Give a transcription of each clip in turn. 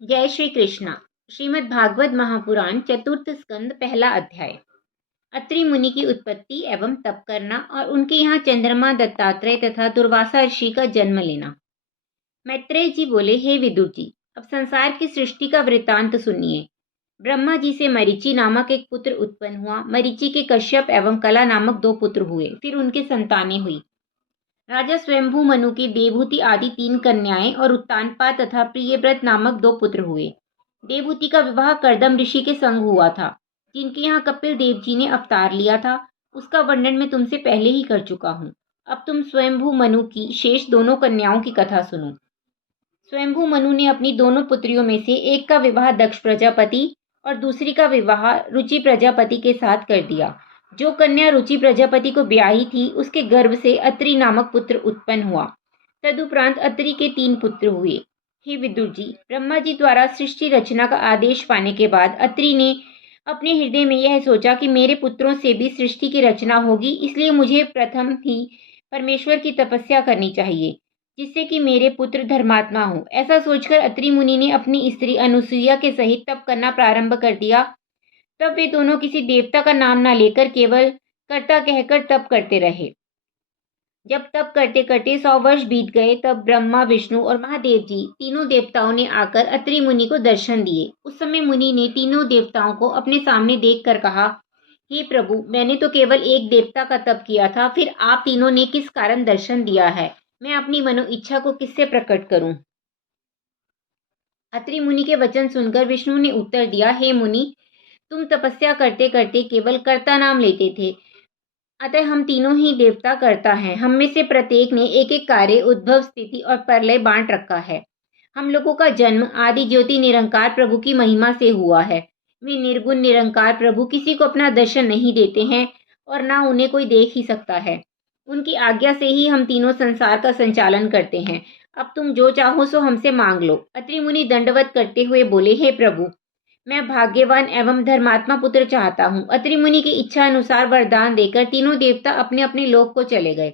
जय श्री कृष्णा। श्रीमद् भागवत महापुराण चतुर्थ स्कंद पहला अध्याय। अत्रि मुनि की उत्पत्ति एवं तप करना और उनके यहाँ चंद्रमा दत्तात्रेय तथा दुर्वासा ऋषि का जन्म लेना। मैत्रेय जी बोले, हे विदुर जी, अब संसार की सृष्टि का वृत्तांत सुनिए। ब्रह्मा जी से मरीचि नामक एक पुत्र उत्पन्न हुआ। मरीचि के कश्यप एवं कला नामक दो पुत्र हुए। फिर उनके संतानें हुई। राजा स्वयंभू मनु की देवहूति आदि 3 कन्याएं और उत्तानपा तथा प्रियव्रत नामक 2 पुत्र हुए। देवहूति का विवाह कर्दम ऋषि के संग हुआ था, जिनके यहाँ कपिल देव जी ने अवतार लिया था। उसका वर्णन मैं तुमसे पहले ही कर चुका हूँ। अब तुम स्वयंभू मनु की शेष दोनों कन्याओं की कथा सुनो। स्वयंभू मनु ने अपनी दोनों पुत्रियों में से एक का विवाह दक्ष प्रजापति और दूसरी का विवाह रुचि प्रजापति के साथ कर दिया। जो कन्या रुचि प्रजापति को ब्याही थी, उसके गर्भ से अत्रि नामक पुत्र उत्पन्न हुआ। तदुपरांत अत्रि के 3 पुत्र हुए। हे विदुर जी, ब्रह्मा जी द्वारा सृष्टि रचना का आदेश पाने के बाद अत्रि ने अपने हृदय में यह सोचा कि मेरे पुत्रों से भी सृष्टि की रचना होगी, इसलिए मुझे प्रथम ही परमेश्वर की तपस्या करनी चाहिए, जिससे कि मेरे पुत्र धर्मात्मा हो। ऐसा सोचकर अत्रि मुनि ने अपनी स्त्री अनुसुईया के सहित तप करना प्रारंभ कर दिया। तब वे दोनों किसी देवता का नाम न लेकर केवल कर्ता कहकर तप करते रहे। जब तप करते करते 100 वर्ष बीत गए, तब ब्रह्मा, विष्णु और महादेव जी तीनों देवताओं ने आकर अत्रि मुनि को दर्शन दिए। उस समय मुनि ने तीनों देवताओं को अपने सामने देखकर कहा, हे प्रभु, मैंने तो केवल एक देवता का तप किया था, फिर आप तीनों ने किस कारण दर्शन दिया है? मैं अपनी मनो इच्छा को किससे प्रकट करूं? अत्रि मुनि के वचन सुनकर विष्णु ने उत्तर दिया, हे मुनि, तुम तपस्या करते करते केवल कर्ता नाम लेते थे, अतः हम तीनों ही देवता कर्ता हैं। हम में से प्रत्येक ने एक एक कार्य, उद्भव, स्थिति और प्रलय बांट रखा है। हम लोगों का जन्म आदि ज्योति निरंकार प्रभु की महिमा से हुआ है। वे निर्गुण निरंकार प्रभु किसी को अपना दर्शन नहीं देते हैं और ना उन्हें कोई देख ही सकता है। उनकी आज्ञा से ही हम तीनों संसार का संचालन करते हैं। अब तुम जो चाहो सो हमसे मांग लो। अत्रि मुनि दंडवत करते हुए बोले, हे प्रभु, मैं भाग्यवान एवं धर्मात्मा पुत्र चाहता हूँ। अत्रि मुनि की इच्छा अनुसार वरदान देकर तीनों देवता अपने अपने लोक को चले गए।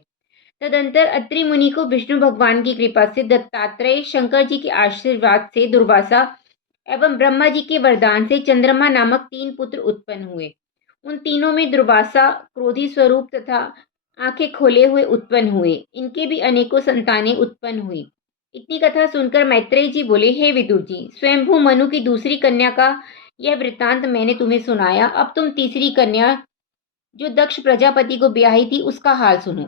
तदंतर अत्रि मुनि को विष्णु भगवान की कृपा से दत्तात्रेय, शंकर जी के आशीर्वाद से दुर्वासा एवं ब्रह्मा जी के वरदान से चंद्रमा नामक 3 पुत्र उत्पन्न हुए। उन तीनों में दुर्वासा क्रोधी स्वरूप तथा आंखें खोले हुए उत्पन्न हुए। इनके भी अनेकों संतानें उत्पन्न हुई। इतनी कथा सुनकर मैत्रेय जी बोले, हे विदुर जी, स्वयंभू मनु की दूसरी कन्या का यह वृत्तांत मैंने तुम्हें सुनाया। अब तुम तीसरी कन्या, जो दक्ष प्रजापति को ब्याही थी, उसका हाल सुनो।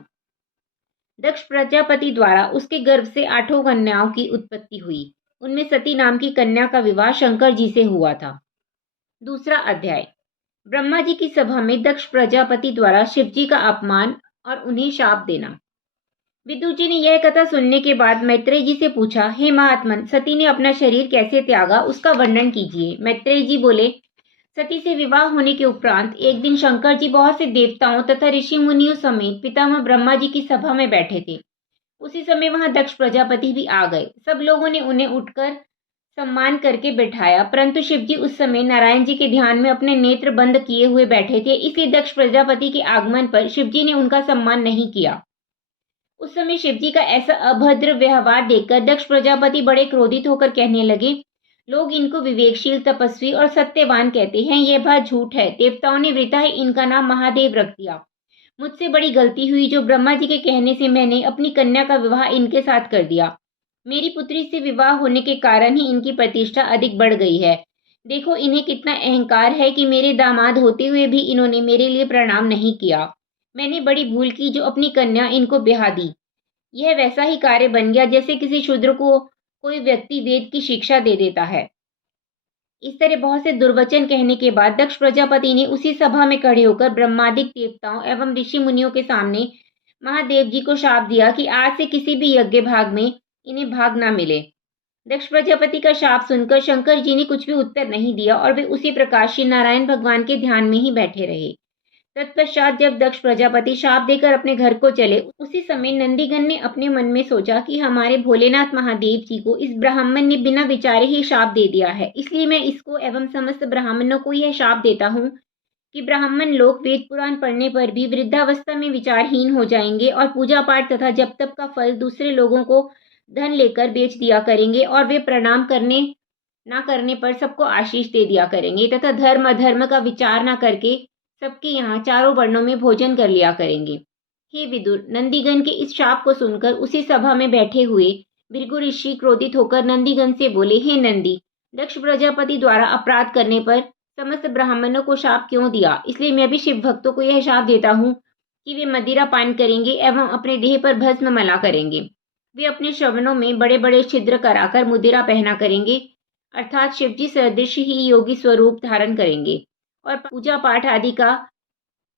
दक्ष प्रजापति द्वारा उसके गर्भ से 8 कन्याओं की उत्पत्ति हुई। उनमें सती नाम की कन्या का विवाह शंकर जी से हुआ था। दूसरा अध्याय। ब्रह्मा जी की सभा में दक्ष प्रजापति द्वारा शिव जी का अपमान और उन्हें शाप देना। विदुर जी ने यह कथा सुनने के बाद मैत्रेय जी से पूछा, हे महात्मन, सती ने अपना शरीर कैसे त्यागा, उसका वर्णन कीजिए। मैत्रेय जी बोले, सती से विवाह होने के उपरांत एक दिन शंकर जी बहुत से देवताओं तथा ऋषि मुनियों समेत पितामह ब्रह्मा जी की सभा में बैठे थे। उसी समय वहां दक्ष प्रजापति भी आ गए। सब लोगों ने उन्हें उठकर सम्मान करके बैठाया, परंतु शिव जी उस समय नारायण जी के ध्यान में अपने नेत्र बंद किए हुए बैठे थे। इसलिए दक्ष प्रजापति के आगमन पर शिव जी ने उनका सम्मान नहीं किया। उस समय शिव जी का ऐसा अभद्र व्यवहार देखकर दक्ष प्रजापति बड़े क्रोधित होकर कहने लगे, लोग इनको विवेकशील, तपस्वी और सत्यवान कहते हैं, यह बात झूठ है। देवताओं ने वृथा ही इनका नाम महादेव रख दिया। मुझसे बड़ी गलती हुई, जो ब्रह्मा जी के कहने से मैंने अपनी कन्या का विवाह इनके साथ कर दिया। मेरी पुत्री से विवाह होने के कारण ही इनकी प्रतिष्ठा अधिक बढ़ गई है। देखो, इन्हें कितना अहंकार है कि मेरे दामाद होते हुए भी इन्होंने मेरे लिए प्रणाम नहीं किया। मैंने बड़ी भूल की जो अपनी कन्या इनको ब्याह दी। यह वैसा ही कार्य बन गया जैसे किसी शूद्र को कोई व्यक्ति वेद की शिक्षा दे देता है। इस तरह बहुत से दुर्वचन कहने के बाद दक्ष प्रजापति ने उसी सभा में खड़े होकर ब्रह्मादिक देवताओं एवं ऋषि मुनियों के सामने महादेव जी को शाप दिया कि आज से किसी भी यज्ञ भाग में इन्हें भाग न मिले। दक्ष प्रजापति का शाप सुनकर शंकर जी ने कुछ भी उत्तर नहीं दिया और वे उसी प्रकार श्री नारायण भगवान के ध्यान में ही बैठे रहे। तत्पश्चात जब दक्ष प्रजापति शाप देकर अपने घर को चले, उसी समय नंदीगण ने अपने मन में सोचा कि हमारे भोलेनाथ महादेव जी को इस ब्राह्मण ने बिना विचारे ही शाप दे दिया है, इसलिए मैं इसको एवं समस्त ब्राह्मणों को यह शाप देता हूँ कि ब्राह्मण लोग वेद पुराण पढ़ने पर भी वृद्धावस्था में विचारहीन हो जाएंगे और पूजा पाठ तथा जप तप का फल दूसरे लोगों को धन लेकर बेच दिया करेंगे और वे प्रणाम करने ना करने पर सबको आशीष दे दिया करेंगे तथा धर्म अधर्म का विचार ना करके सबके यहाँ चारों वर्णों में भोजन कर लिया करेंगे। हे विदुर, नंदीगण के इस शाप को सुनकर उसी सभा में बैठे हुए भृगु ऋषि क्रोधित होकर नंदीगण से बोले, हे नंदी, दक्ष प्रजापति द्वारा अपराध करने पर समस्त ब्राह्मणों को शाप क्यों दिया? इसलिए मैं भी शिव भक्तों को यह शाप देता हूँ कि वे मदिरा पान करेंगे एवं अपने देह पर भस्म मला करेंगे। वे अपने श्रवणों में बड़े बड़े छिद्र कराकर मुदिरा पहना करेंगे, अर्थात शिवजी सदृश ही योगी स्वरूप धारण करेंगे और पूजा पाठ आदि का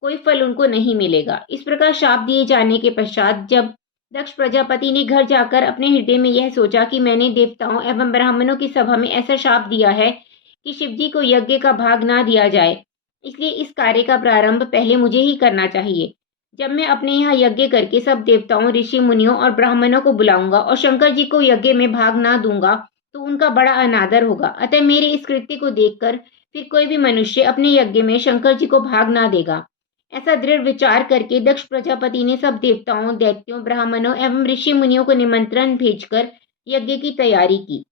कोई फल उनको नहीं मिलेगा। इस प्रकार शाप दिए जाने के पश्चात जब दक्ष प्रजापति ने घर जाकर अपने हृदय में यह सोचा कि मैंने देवताओं एवं ब्राह्मणों की सभा में ऐसा शाप दिया है कि शिवजी को यज्ञ का भाग ना दिया जाए, इसलिए इस कार्य का प्रारंभ पहले मुझे ही करना चाहिए। जब मैं अपने यहाँ यज्ञ करके सब देवताओं, ऋषि मुनियों और ब्राह्मणों को बुलाऊंगा और शंकर जी को यज्ञ में भाग ना दूंगा तो उनका बड़ा अनादर होगा। अतः मेरे इस कृत्य को देखकर फिर कोई भी मनुष्य अपने यज्ञ में शंकर जी को भाग ना देगा। ऐसा दृढ़ विचार करके दक्ष प्रजापति ने सब देवताओं, दैत्यों, ब्राह्मणों एवं ऋषि मुनियों को निमंत्रण भेजकर यज्ञ की तैयारी की।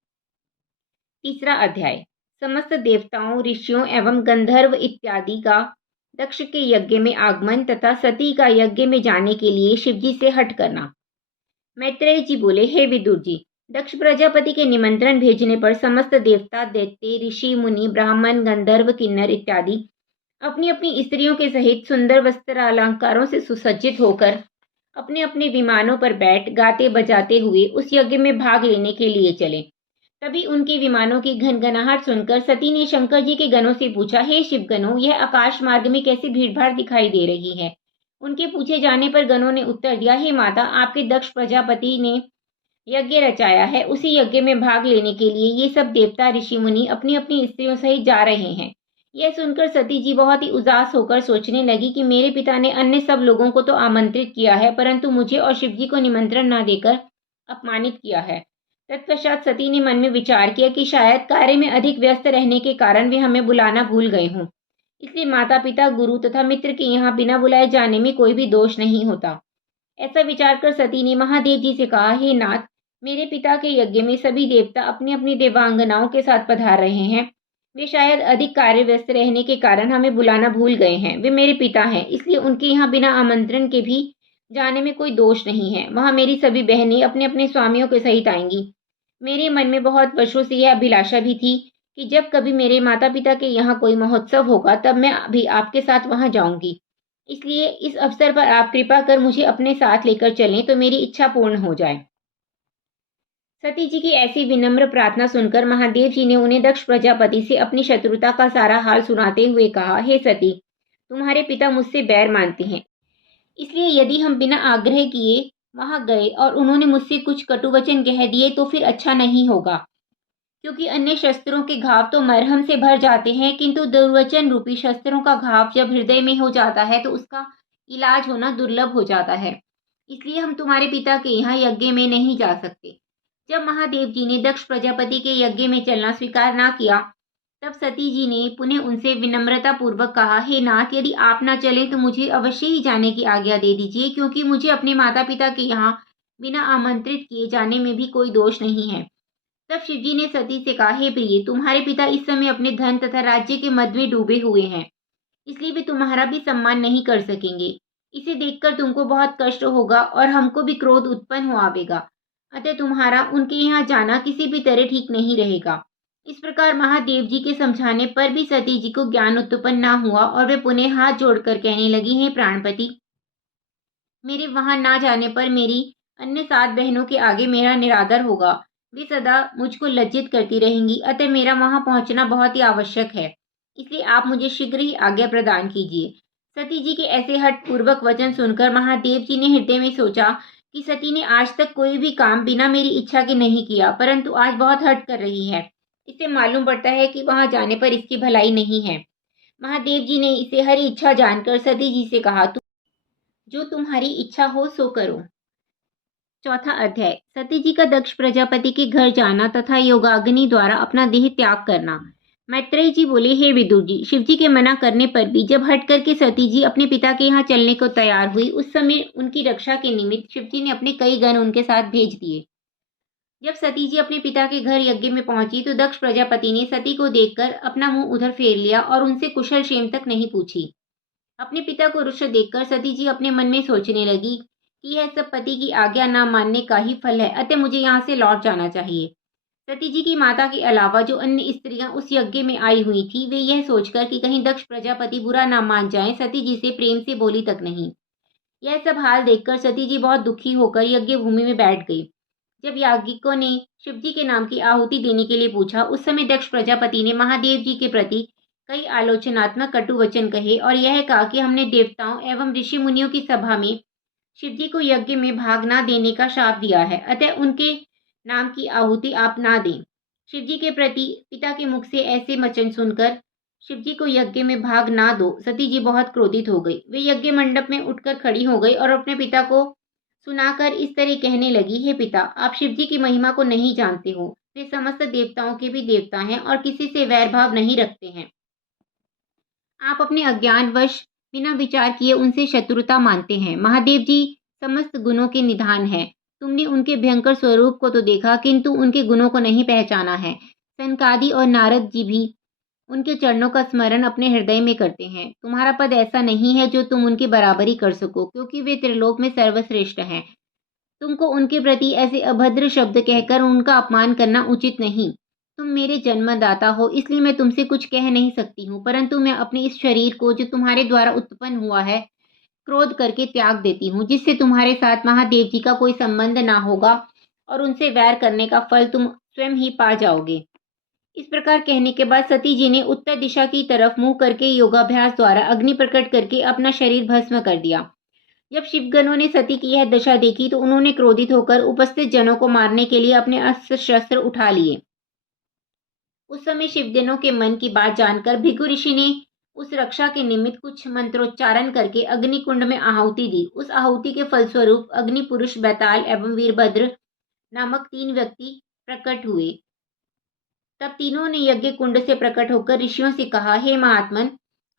तीसरा अध्याय। समस्त देवताओं, ऋषियों एवं गंधर्व इत्यादि का दक्ष के यज्ञ में आगमन तथा सती का यज्ञ में जाने के लिए शिवजी से हट करना। मैत्रेय जी बोले, हे विदुर जी, दक्ष प्रजापति के निमंत्रण भेजने पर समस्त देवता, दैत्य, ऋषि मुनि, ब्राह्मण, गंधर्व, किन्नर इत्यादि अपनी अपनी स्त्रियों के सहित सुंदर वस्त्र अलंकारों से सुसज्जित होकर अपने अपने विमानों पर बैठ गाते बजाते हुए उस यज्ञ में भाग लेने के लिए चले। तभी उनके विमानों की घनघनाहट सुनकर सती ने शंकर जी के गणों से पूछा, हे शिवगणों, यह आकाश मार्ग में कैसी भीड़भाड़ दिखाई दे रही है? उनके पूछे जाने पर गणों ने उत्तर दिया, हे माता, आपके दक्ष प्रजापति ने यज्ञ रचाया है, उसी यज्ञ में भाग लेने के लिए ये सब देवता, ऋषि मुनि अपनी अपनी स्त्रियों सहित जा रहे हैं। यह सुनकर सती जी बहुत ही उदास होकर सोचने लगी कि मेरे पिता ने अन्य सब लोगों को तो आमंत्रित किया है, परंतु मुझे और शिवजी को निमंत्रण न देकर अपमानित किया है। तत्पश्चात सती ने मन में विचार किया कि शायद कार्य में अधिक व्यस्त रहने के कारण वे हमें बुलाना भूल गए हों, इसलिए माता पिता, गुरु तथा मित्र के यहाँ बिना बुलाए जाने में कोई भी दोष नहीं होता। ऐसा विचार कर सती ने महादेव जी से कहा, हे नाथ, मेरे पिता के यज्ञ में सभी देवता अपनी अपनी देवांगनाओं के साथ पधार रहे हैं। वे शायद अधिक कार्य व्यस्त रहने के कारण हमें बुलाना भूल गए हैं। वे मेरे पिता हैं, इसलिए उनके यहाँ बिना आमंत्रण के भी जाने में कोई दोष नहीं है। वहाँ मेरी सभी बहनें अपने अपने स्वामियों के सहित आएंगी। मेरे मन में बहुत वर्षों से यह अभिलाषा भी थी कि जब कभी मेरे माता पिता के यहाँ कोई महोत्सव होगा तब मैं भी आपके साथ वहाँ जाऊंगी। इसलिए इस अवसर पर आप कृपा कर मुझे अपने साथ लेकर चलें तो मेरी इच्छा पूर्ण हो जाए। सती जी की ऐसी विनम्र प्रार्थना सुनकर महादेव जी ने उन्हें दक्ष प्रजापति से अपनी शत्रुता का सारा हाल सुनाते हुए कहा, हे सती, तुम्हारे पिता मुझसे बैर मानते हैं, इसलिए यदि हम बिना आग्रह किए वहां गए और उन्होंने मुझसे कुछ कटुवचन कह दिए तो फिर अच्छा नहीं होगा, क्योंकि अन्य शस्त्रों के घाव तो मरहम से भर जाते हैं, किंतु दुर्वचन रूपी शस्त्रों का घाव जब हृदय में हो जाता है तो उसका इलाज होना दुर्लभ हो जाता है। इसलिए हम तुम्हारे पिता के यहाँ यज्ञ में नहीं जा सकते। जब महादेव जी ने दक्ष प्रजापति के यज्ञ में चलना स्वीकार ना किया तब सती जी ने पुनः उनसे विनम्रता पूर्वक कहा, हे नाथ, यदि आप ना चले तो मुझे अवश्य ही जाने की आज्ञा दे दीजिए, क्योंकि मुझे अपने माता पिता के यहाँ बिना आमंत्रित किए जाने में भी कोई दोष नहीं है। तब शिवजी ने सती से कहा, हे प्रिय, तुम्हारे पिता इस समय अपने धन तथा राज्य के मद में डूबे हुए हैं, इसलिए वे तुम्हारा भी सम्मान नहीं कर सकेंगे। इसे देखकर तुमको बहुत कष्ट होगा और हमको भी क्रोध उत्पन्न हो आवेगा, अतः तुम्हारा उनके यहाँ जाना किसी भी तरह ठीक नहीं रहेगा। इस प्रकार महादेव जी के समझाने पर भी सती जी को ज्ञान उत्पन्न न हुआ और वे पुनः हाथ जोड़कर कहने लगी, हे प्राणपति, मेरे वहां ना जाने पर मेरी अन्य 7 बहनों के आगे मेरा निरादर होगा। वे सदा मुझको लज्जित करती रहेंगी, अतः मेरा वहां पहुंचना बहुत ही आवश्यक है। इसलिए आप मुझे शीघ्र ही आज्ञा प्रदान कीजिए। सती जी के ऐसे हठ पूर्वक वचन सुनकर महादेव जी ने हृदय में सोचा कि सती ने आज तक कोई भी काम बिना मेरी इच्छा के नहीं किया, परंतु आज बहुत हठ कर रही है। इससे मालूम पड़ता है कि वहां जाने पर इसकी भलाई नहीं है। महादेव जी ने इसे हरी इच्छा जानकर सती जी से कहा, जो तुम्हारी इच्छा हो सो करो। चौथा अध्याय। सती जी का दक्ष प्रजापति के घर जाना तथा योगाग्नि द्वारा अपना देह त्याग करना। मैत्रेय जी बोले, हे विदुर जी, शिव जी के मना करने पर भी जब हट करके सती जी अपने पिता के यहाँ चलने को तैयार हुई, उस समय उनकी रक्षा के निमित्त शिव जी ने अपने कई गण उनके साथ भेज दिए, जब सती जी अपने पिता के घर यज्ञ में पहुंची तो दक्ष प्रजापति ने सती को देखकर अपना मुंह उधर फेर लिया और उनसे कुशल क्षेम तक नहीं पूछी। अपने पिता को रुष्ट देखकर सती जी अपने मन में सोचने लगी कि यह सब पति की आज्ञा न मानने का ही फल है, अतः मुझे यहाँ से लौट जाना चाहिए। सती जी की माता के अलावा जो अन्य स्त्रियां उस यज्ञ में आई हुई थी, वे यह सोचकर कि कहीं दक्ष प्रजापति बुरा ना मान जाएं, सती जी से प्रेम से बोली तक नहीं। यह सब हाल देखकर सती जी बहुत दुखी होकर यज्ञ भूमि में बैठ गई। जब याज्ञिकों ने शिव जी के नाम की आहुति देने के लिए पूछा, उस समय दक्ष प्रजापति ने महादेव जी के प्रति कई आलोचनात्मक कटु वचन कहे और यह कहा कि हमने देवताओं एवं ऋषि मुनियों की सभा में शिव जी को यज्ञ में भाग ना देने का शाप दिया है, अतः उनके नाम की आहुति आप ना दें। शिव जी के प्रति पिता के मुख से ऐसे वचन सुनकर शिव जी को यज्ञ में भाग ना दो, सती जी बहुत क्रोधित हो गई। वे यज्ञ मंडप में उठकर खड़ी हो गई और अपने पिता को सुनाकर इस तरह कहने लगी, हे पिता, आप शिव जी की महिमा को नहीं जानते हो। वे समस्त देवताओं के भी देवता हैं और किसी से वैर भाव नहीं रखते हैं। आप अपने अज्ञानवश बिना विचार किए उनसे शत्रुता मानते हैं। महादेव जी समस्त गुणों के निधान हैं। तुमने उनके भयंकर स्वरूप को तो देखा, किंतु उनके गुणों को नहीं पहचाना है। सनकादि और नारद जी भी उनके चरणों का स्मरण अपने हृदय में करते हैं। तुम्हारा पद ऐसा नहीं है जो तुम उनकी बराबरी कर सको, क्योंकि वे त्रिलोक में सर्वश्रेष्ठ हैं। तुमको उनके प्रति ऐसे अभद्र शब्द कहकर उनका अपमान करना उचित नहीं। तुम मेरे जन्मदाता हो, इसलिए मैं तुमसे कुछ कह नहीं सकती हूँ, परंतु मैं अपने इस शरीर को जो तुम्हारे द्वारा उत्पन्न हुआ है क्रोध करके त्याग देती हूँ, जिससे तुम्हारे साथ महादेव जी का कोई संबंध ना होगा और उनसे वैर करने का फल तुम स्वयं ही पा जाओगे। इस प्रकार कहने के बाद सती जी ने उत्तर दिशा की तरफ मुंह करके योगाभ्यास द्वारा अग्नि प्रकट करके अपना शरीर भस्म कर दिया। जब शिवगणों ने सती की यह दशा देखी तो उन्होंने क्रोधित होकर उपस्थित जनों को मारने के लिए अपने अस्त्र शस्त्र उठा लिए। उस समय शिवगणों के मन की बात जानकर भृगु ऋषि ने उस रक्षा के निमित्त कुछ मंत्रोच्चारण करके अग्निकुंड में आहुति दी। उस आहुति के फलस्वरूप अग्नि पुरुष बैताल एवं वीरभद्र नामक 3 व्यक्ति प्रकट हुए। तब तीनों ने यज्ञ कुंड से प्रकट होकर ऋषियों से कहा, हे महात्मन,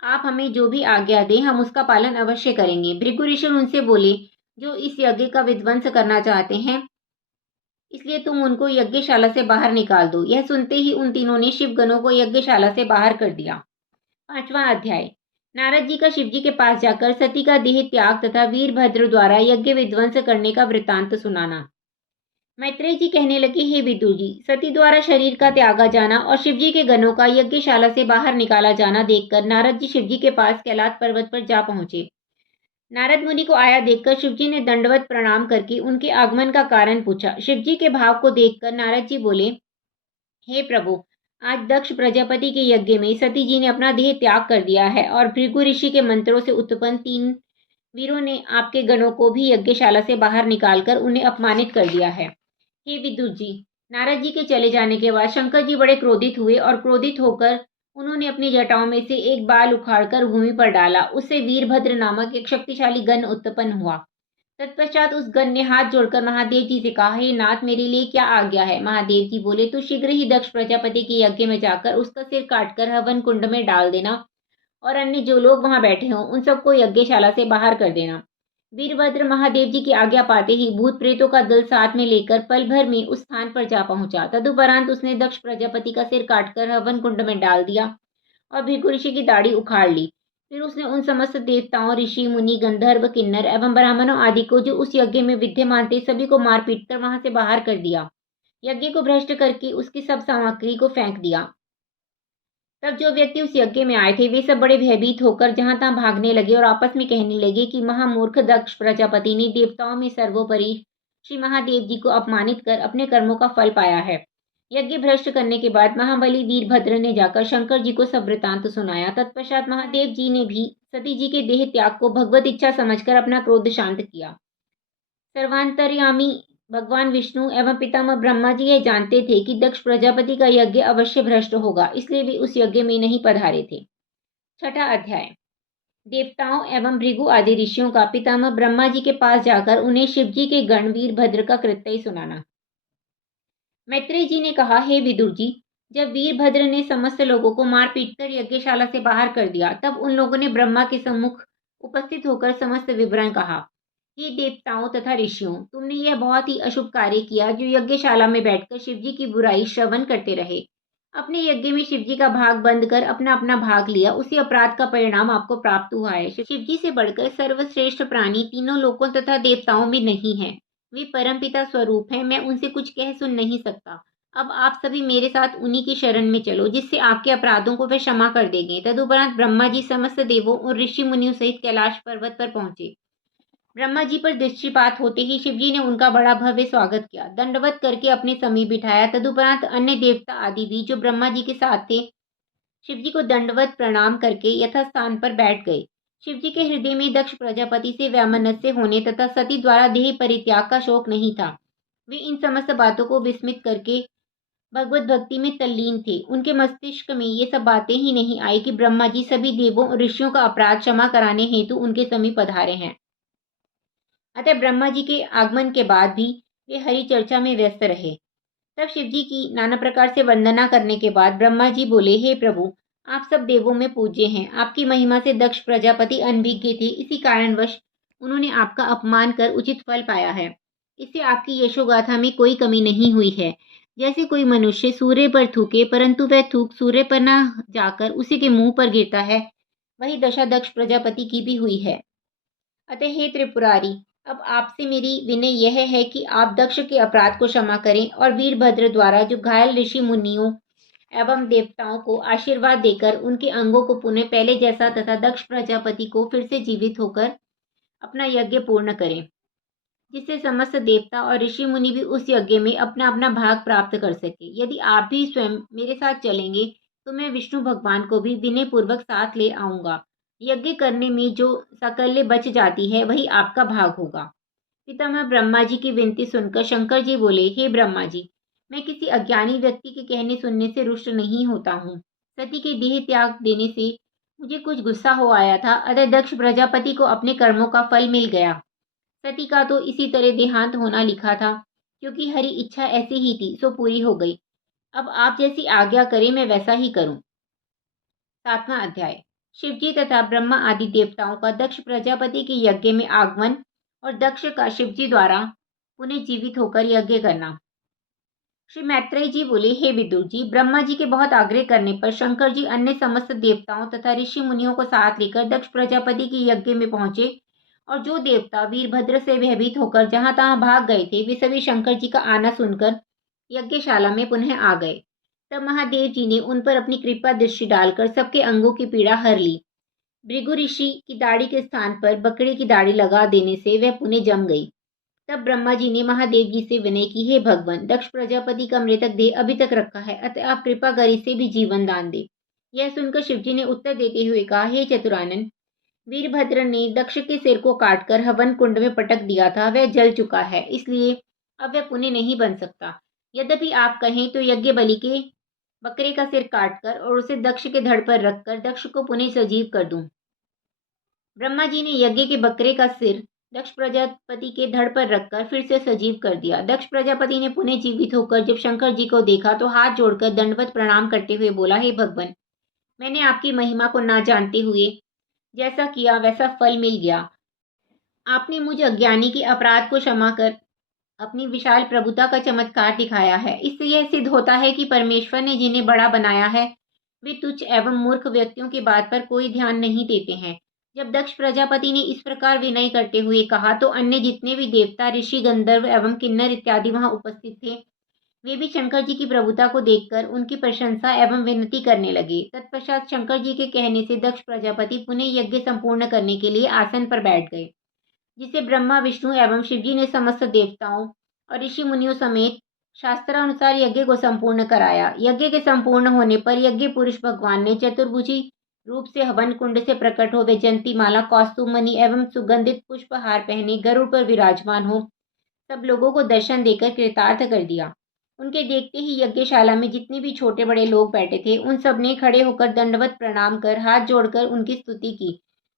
आप हमें जो भी आज्ञा दें हम उसका पालन अवश्य करेंगे। भृगु ऋषि उनसे बोले, जो इस यज्ञ का विध्वंस करना चाहते हैं, इसलिए तुम उनको यज्ञशाला से बाहर निकाल दो। यह सुनते ही उन तीनों ने शिवगणों को यज्ञशाला से बाहर कर दिया। 5वां अध्याय। नारद जी का शिव जी के पास जाकर सती का देह त्याग तथा वीरभद्र द्वारा यज्ञ विध्वंस करने का वृतांत सुनाना। मैत्रेय जी कहने लगे, हे विदुर जी, सती द्वारा शरीर का त्यागा जाना और शिवजी के गणों का यज्ञशाला से बाहर निकाला जाना देखकर नारद जी शिवजी के पास कैलाश पर्वत पर जा पहुंचे। नारद मुनि को आया देखकर शिवजी ने दंडवत प्रणाम करके उनके आगमन का कारण पूछा। शिवजी के भाव को देखकर नारद जी बोले, हे प्रभु, आज दक्ष प्रजापति के यज्ञ में सती जी ने अपना देह त्याग कर दिया है और भृगु ऋषि के मंत्रों से उत्पन्न 3 वीरों ने आपके गणों को भी यज्ञशाला से बाहर निकालकर उन्हें अपमानित कर दिया है। हे विदुर जी, नारद जी के चले जाने के बाद शंकर जी बड़े क्रोधित हुए और क्रोधित होकर उन्होंने अपनी जटाओं में से एक बाल उखाड़कर भूमि पर डाला। उससे वीरभद्र नामक एक शक्तिशाली गण उत्पन्न हुआ। तत्पश्चात उस गण ने हाथ जोड़कर महादेव जी से कहा, हे नाथ, मेरे लिए क्या आज्ञा है। महादेव जी बोले, तू शीघ्र ही दक्ष प्रजापति के यज्ञ में जाकर उसका सिर काटकर हवन कुंड में डाल देना और अन्य जो लोग वहां बैठे हों उन सबको यज्ञशाला से बाहर कर देना। वीरभद्र महादेव जी की आज्ञा पाते ही भूत प्रेतों का दल साथ में लेकर पल भर में उस स्थान पर जा पहुंचा। तदुपरांत उसने दक्ष प्रजापति का सिर काटकर हवन कुंड में डाल दिया और भृगु ऋषि की दाढ़ी उखाड़ ली। फिर उसने उन समस्त देवताओं, ऋषि मुनि, गंधर्व, किन्नर एवं ब्राह्मणों आदि को जो उस यज्ञ में विद्यमान थे सभी को मार पीट कर वहां से बाहर कर दिया। यज्ञ को भ्रष्ट करके उसकी सब सामग्री को फेंक दिया। तब जो व्यक्ति उस यज्ञ में आए थे वे सब बड़े भयभीत होकर जहां तहां भागने लगे और आपस में कहने लगे कि महामूर्ख दक्ष प्रजापति ने देवताओं में सर्वोपरि श्री महादेव जी को अपमानित कर अपने कर्मों का फल पाया है। यज्ञ भ्रष्ट करने के बाद महाबली वीरभद्र ने जाकर शंकर जी को सब वृतांत सुनाया। तत्पश्चात महादेव जी ने भी सती जी के देह त्याग को भगवत इच्छा समझकर अपना क्रोध शांत किया। सर्वांतर्यामी भगवान विष्णु एवं पितामह ब्रह्मा जी यह जानते थे कि दक्ष प्रजापति का यज्ञ अवश्य भ्रष्ट होगा, इसलिए वे उस यज्ञ में नहीं पधारे थे। 6वां अध्याय। देवताओं एवं भृगु आदि ऋषियों का पितामह ब्रह्मा जी के पास जाकर उन्हें शिवजी के गण वीरभद्र का कृत्य सुनाना। मैत्रेय जी ने कहा, हे विदुर जी, जब वीरभद्र ने समस्त लोगों को मार पीट कर यज्ञशाला से बाहर कर दिया तब उन लोगों ने ब्रह्मा के सम्मुख उपस्थित होकर समस्त विवरण कहा। हे देवताओं तथा ऋषियों, तुमने यह बहुत ही अशुभ कार्य किया जो यज्ञशाला में बैठकर शिवजी की बुराई श्रवण करते रहे। अपने यज्ञ में शिवजी का भाग बंद कर अपना अपना भाग लिया, उसी अपराध का परिणाम आपको प्राप्त हुआ है। शिवजी से बढ़कर सर्वश्रेष्ठ प्राणी तीनों लोकों तथा देवताओं में नहीं है। वे परमपिता स्वरूप हैं, मैं उनसे कुछ कह सुन नहीं सकता। अब आप सभी मेरे साथ उन्हीं की शरण में चलो, जिससे आपके अपराधों को वे क्षमा कर देंगे। तदुपरांत ब्रह्मा जी समस्त देवों और ऋषि मुनियों सहित कैलाश पर्वत पर पहुंचे। ब्रह्मा जी पर दृष्टिपात होते ही शिवजी ने उनका बड़ा भव्य स्वागत किया, दंडवत करके अपने समीप बिठाया। तदुपरांत अन्य देवता आदि भी जो ब्रह्मा जी के साथ थे, शिवजी को दंडवत प्रणाम करके यथास्थान पर बैठ गए। शिवजी के हृदय में दक्ष प्रजापति से वैमनस्य होने तथा सती द्वारा देह परित्याग का शोक नहीं था। वे इन समस्त बातों को विस्मित करके भगवत भक्ति में तल्लीन थे। उनके मस्तिष्क में ये सब बातें ही नहीं आई कि ब्रह्मा जी सभी देवों और ऋषियों का अपराध क्षमा कराने हेतु उनके समीप पधारे हैं। अतः ब्रह्मा जी के आगमन के बाद भी वे हरि चर्चा में व्यस्त रहे। तब शिव जी की नाना प्रकार से वंदना करने के बाद ब्रह्मा जी बोले, हे प्रभु, आप सब देवों में पूज्य हैं। आपकी महिमा से दक्ष प्रजापति अनभिज्ञ थे, इसी कारणवश उन्होंने आपका अपमान कर उचित फल पाया है। इससे आपकी यशोगाथा में कोई कमी नहीं हुई है। जैसे कोई मनुष्य सूर्य पर थूके परंतु वह थूक सूर्य पर न जाकर उसी के मुंह पर गिरता है, वही दशा दक्ष प्रजापति की भी हुई है। अतः हे त्रिपुरारी, अब आपसे मेरी विनय यह है कि आप दक्ष के अपराध को क्षमा करें और वीरभद्र द्वारा जो घायल ऋषि मुनियों एवं देवताओं को आशीर्वाद देकर उनके अंगों को पुनः पहले जैसा तथा दक्ष प्रजापति को फिर से जीवित होकर अपना यज्ञ पूर्ण करें, जिससे समस्त देवता और ऋषि मुनि भी उस यज्ञ में अपना अपना भाग प्राप्त कर सके। यदि आप भी स्वयं मेरे साथ चलेंगे तो मैं विष्णु भगवान को भी विनय पूर्वक साथ ले आऊंगा। यज्ञ करने में जो साकल्य बच जाती है वही आपका भाग होगा। पितामह ब्रह्मा जी की विनती सुनकर शंकर जी बोले, हे ब्रह्मा जी, मैं किसी अज्ञानी व्यक्ति के कहने सुनने से रुष्ट नहीं होता हूँ। सती के देह त्याग देने से मुझे कुछ गुस्सा हो आया था, अतः दक्ष प्रजापति को अपने कर्मों का फल मिल गया। सती का तो इसी तरह देहांत होना लिखा था, क्योंकि हरी इच्छा ऐसी ही थी, सो पूरी हो गई। अब आप जैसी आज्ञा करें मैं वैसा ही करूं। 7वां अध्याय। शिवजी तथा ब्रह्मा आदि देवताओं का दक्ष प्रजापति के यज्ञ में आगमन और दक्ष का शिवजी द्वारा पुनः जीवित होकर यज्ञ करना। श्री मैत्रेय जी बोले, हे विदुर जी, ब्रह्मा जी के बहुत आग्रह करने पर शंकर जी अन्य समस्त देवताओं तथा ऋषि मुनियों को साथ लेकर दक्ष प्रजापति के यज्ञ में पहुंचे, और जो देवता वीरभद्र से भयभीत होकर जहां तहां भाग गए थे, वे सभी शंकर जी का आना सुनकर यज्ञशाला में पुनः आ गए। तब महादेव जी ने उन पर अपनी कृपा दृष्टि डालकर सबके अंगों की पीड़ा हर ली। भृगु ऋषि की दाढ़ी के स्थान पर बकरे की दाढ़ी लगा देने से वह पुनः जम गई। तब ब्रह्मा जी ने महादेव जी से विनय की, हे भगवान, दक्ष प्रजापति का मृतक देह अभी तक रखा है, अतः आप कृपा कर इसे भी जीवन दान दे। यह सुनकर शिवजी ने उत्तर देते हुए कहा, हे चतुरानन, वीरभद्र ने दक्ष के सिर को काटकर हवन कुंड में पटक दिया था, वह जल चुका है, इसलिए अब वह पुनः नहीं बन सकता। यद्यपि आप कहें तो यज्ञ बलि के बकरे का सिर काटकर और उसे दक्ष के धड़ पर रखकर दक्ष को पुनः सजीव कर दूं। ब्रह्मा जी ने यज्ञ के बकरे का सिर दक्ष प्रजापति के धड़ पर रखकर फिर से सजीव कर दिया। दक्ष प्रजापति ने पुनः जीवित होकर जब शंकर जी को देखा तो हाथ जोड़कर दंडवत प्रणाम करते हुए बोला, हे भगवान, मैंने आपकी महिमा को ना जानते हुए जैसा किया वैसा फल मिल गया। आपने मुझ अज्ञानी के अपराध को क्षमा कर अपनी विशाल प्रभुता का चमत्कार दिखाया है। इससे यह सिद्ध होता है कि परमेश्वर ने जिन्हें बड़ा बनाया है वे तुच्छ एवं मूर्ख व्यक्तियों की बात पर कोई ध्यान नहीं देते हैं। जब दक्ष प्रजापति ने इस प्रकार विनय करते हुए कहा तो अन्य जितने भी देवता, ऋषि, गंधर्व एवं किन्नर इत्यादि वहां उपस्थित थे, वे भी शंकर जी की प्रभुता को देखकर उनकी प्रशंसा एवं विनती करने लगे। तत्पश्चात शंकर जी के कहने से दक्ष प्रजापति पुनः यज्ञ संपूर्ण करने के लिए आसन पर बैठ गए, जिसे ब्रह्मा, विष्णु एवं शिवजी ने समस्त देवताओं और ऋषि मुनियों समेत शास्त्रानुसार यज्ञ को संपूर्ण कराया। यज्ञ के संपूर्ण होने पर यज्ञ पुरुष भगवान ने चतुर्भुजी रूप से हवन कुंड से प्रकट हो वैजंती माला, कौस्तुभ मणि एवं सुगंधित पुष्पहार पहने गरुड़ पर विराजमान हो सब लोगों को दर्शन देकर कृतार्थ कर दिया। उनके देखते ही यज्ञशाला में जितने भी छोटे बड़े लोग बैठे थे उन सब ने खड़े होकर दंडवत प्रणाम कर हाथ जोड़कर उनकी स्तुति की।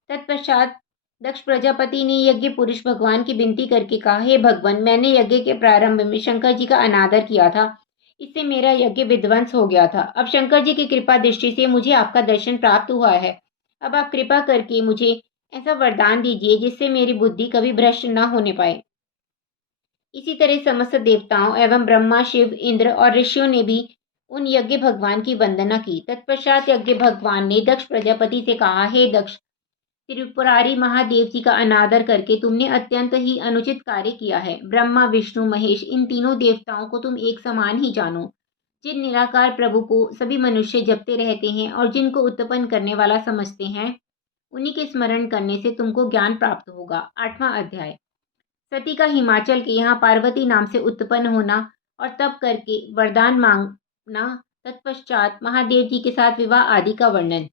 तत्पश्चात दक्ष प्रजापति ने यज्ञ पुरुष भगवान की विनती करके कहा, हे भगवान, मैंने यज्ञ के प्रारंभ में शंकर जी का अनादर किया था, इससे मेरा यज्ञ विध्वंस हो गया था। अब शंकर जी की कृपा दृष्टि से मुझे आपका दर्शन प्राप्त हुआ है। अब आप कृपा करके मुझे ऐसा वरदान दीजिए जिससे मेरी बुद्धि कभी भ्रष्ट न होने पाए। इसी तरह समस्त देवताओं एवं ब्रह्मा, शिव, इंद्र और ऋषियों ने भी उन यज्ञ भगवान की वंदना की। तत्पश्चात यज्ञ भगवान ने दक्ष प्रजापति से कहा, हे दक्ष, त्रिपुरारी महादेव जी का अनादर करके तुमने अत्यंत ही अनुचित कार्य किया है। ब्रह्मा, विष्णु, महेश, इन तीनों देवताओं को तुम एक समान ही जानो। जिन निराकार प्रभु को सभी मनुष्य जपते रहते हैं और जिनको उत्पन्न करने वाला समझते हैं, उन्हीं के स्मरण करने से तुमको ज्ञान प्राप्त होगा। 8वां अध्याय। सती का हिमाचल के यहाँ पार्वती नाम से उत्पन्न होना और तप करके वरदान मांगना, तत्पश्चात महादेव जी के साथ विवाह आदि का वर्णन।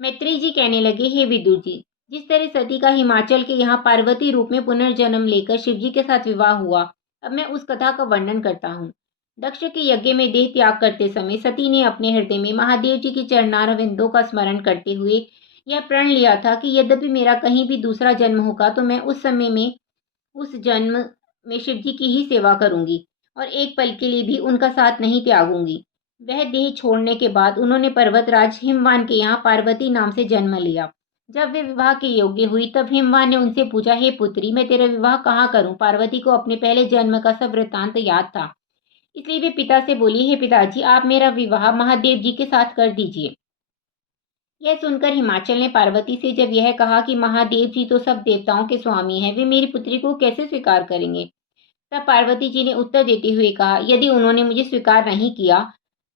मैत्रेय जी कहने लगे, हे विदुर जी, जिस तरह सती का हिमाचल के यहाँ पार्वती रूप में पुनर्जन्म लेकर शिव जी के साथ विवाह हुआ, अब मैं उस कथा का वर्णन करता हूँ। दक्ष के यज्ञ में देह त्याग करते समय सती ने अपने हृदय में महादेव जी की चरणारविंदों का स्मरण करते हुए यह प्रण लिया था कि यद्यपि मेरा कहीं भी दूसरा जन्म होगा तो मैं उस समय में उस जन्म में शिव जी की ही सेवा करूंगी और एक पल के लिए भी उनका साथ नहीं त्यागूंगी। वह देह छोड़ने के बाद उन्होंने पर्वतराज हिमवान के यहाँ पार्वती नाम से जन्म लिया। जब वे विवाह के योग्य हुई तब हिमवान ने उनसे पूछा, हे पुत्री, मैं तेरा विवाह कहाँ करूं? पार्वती को अपने पहले जन्म का सब वृत्तांत याद था, इसलिए वे पिता से बोली, हे पिताजी, आप मेरा विवाह महादेव जी के साथ कर दीजिए। यह सुनकर हिमाचल ने पार्वती से जब यह कहा कि महादेव जी तो सब देवताओं के स्वामी हैं, वे मेरी पुत्री को कैसे स्वीकार करेंगे? तब पार्वती जी ने उत्तर देते हुए कहा, यदि उन्होंने मुझे स्वीकार नहीं किया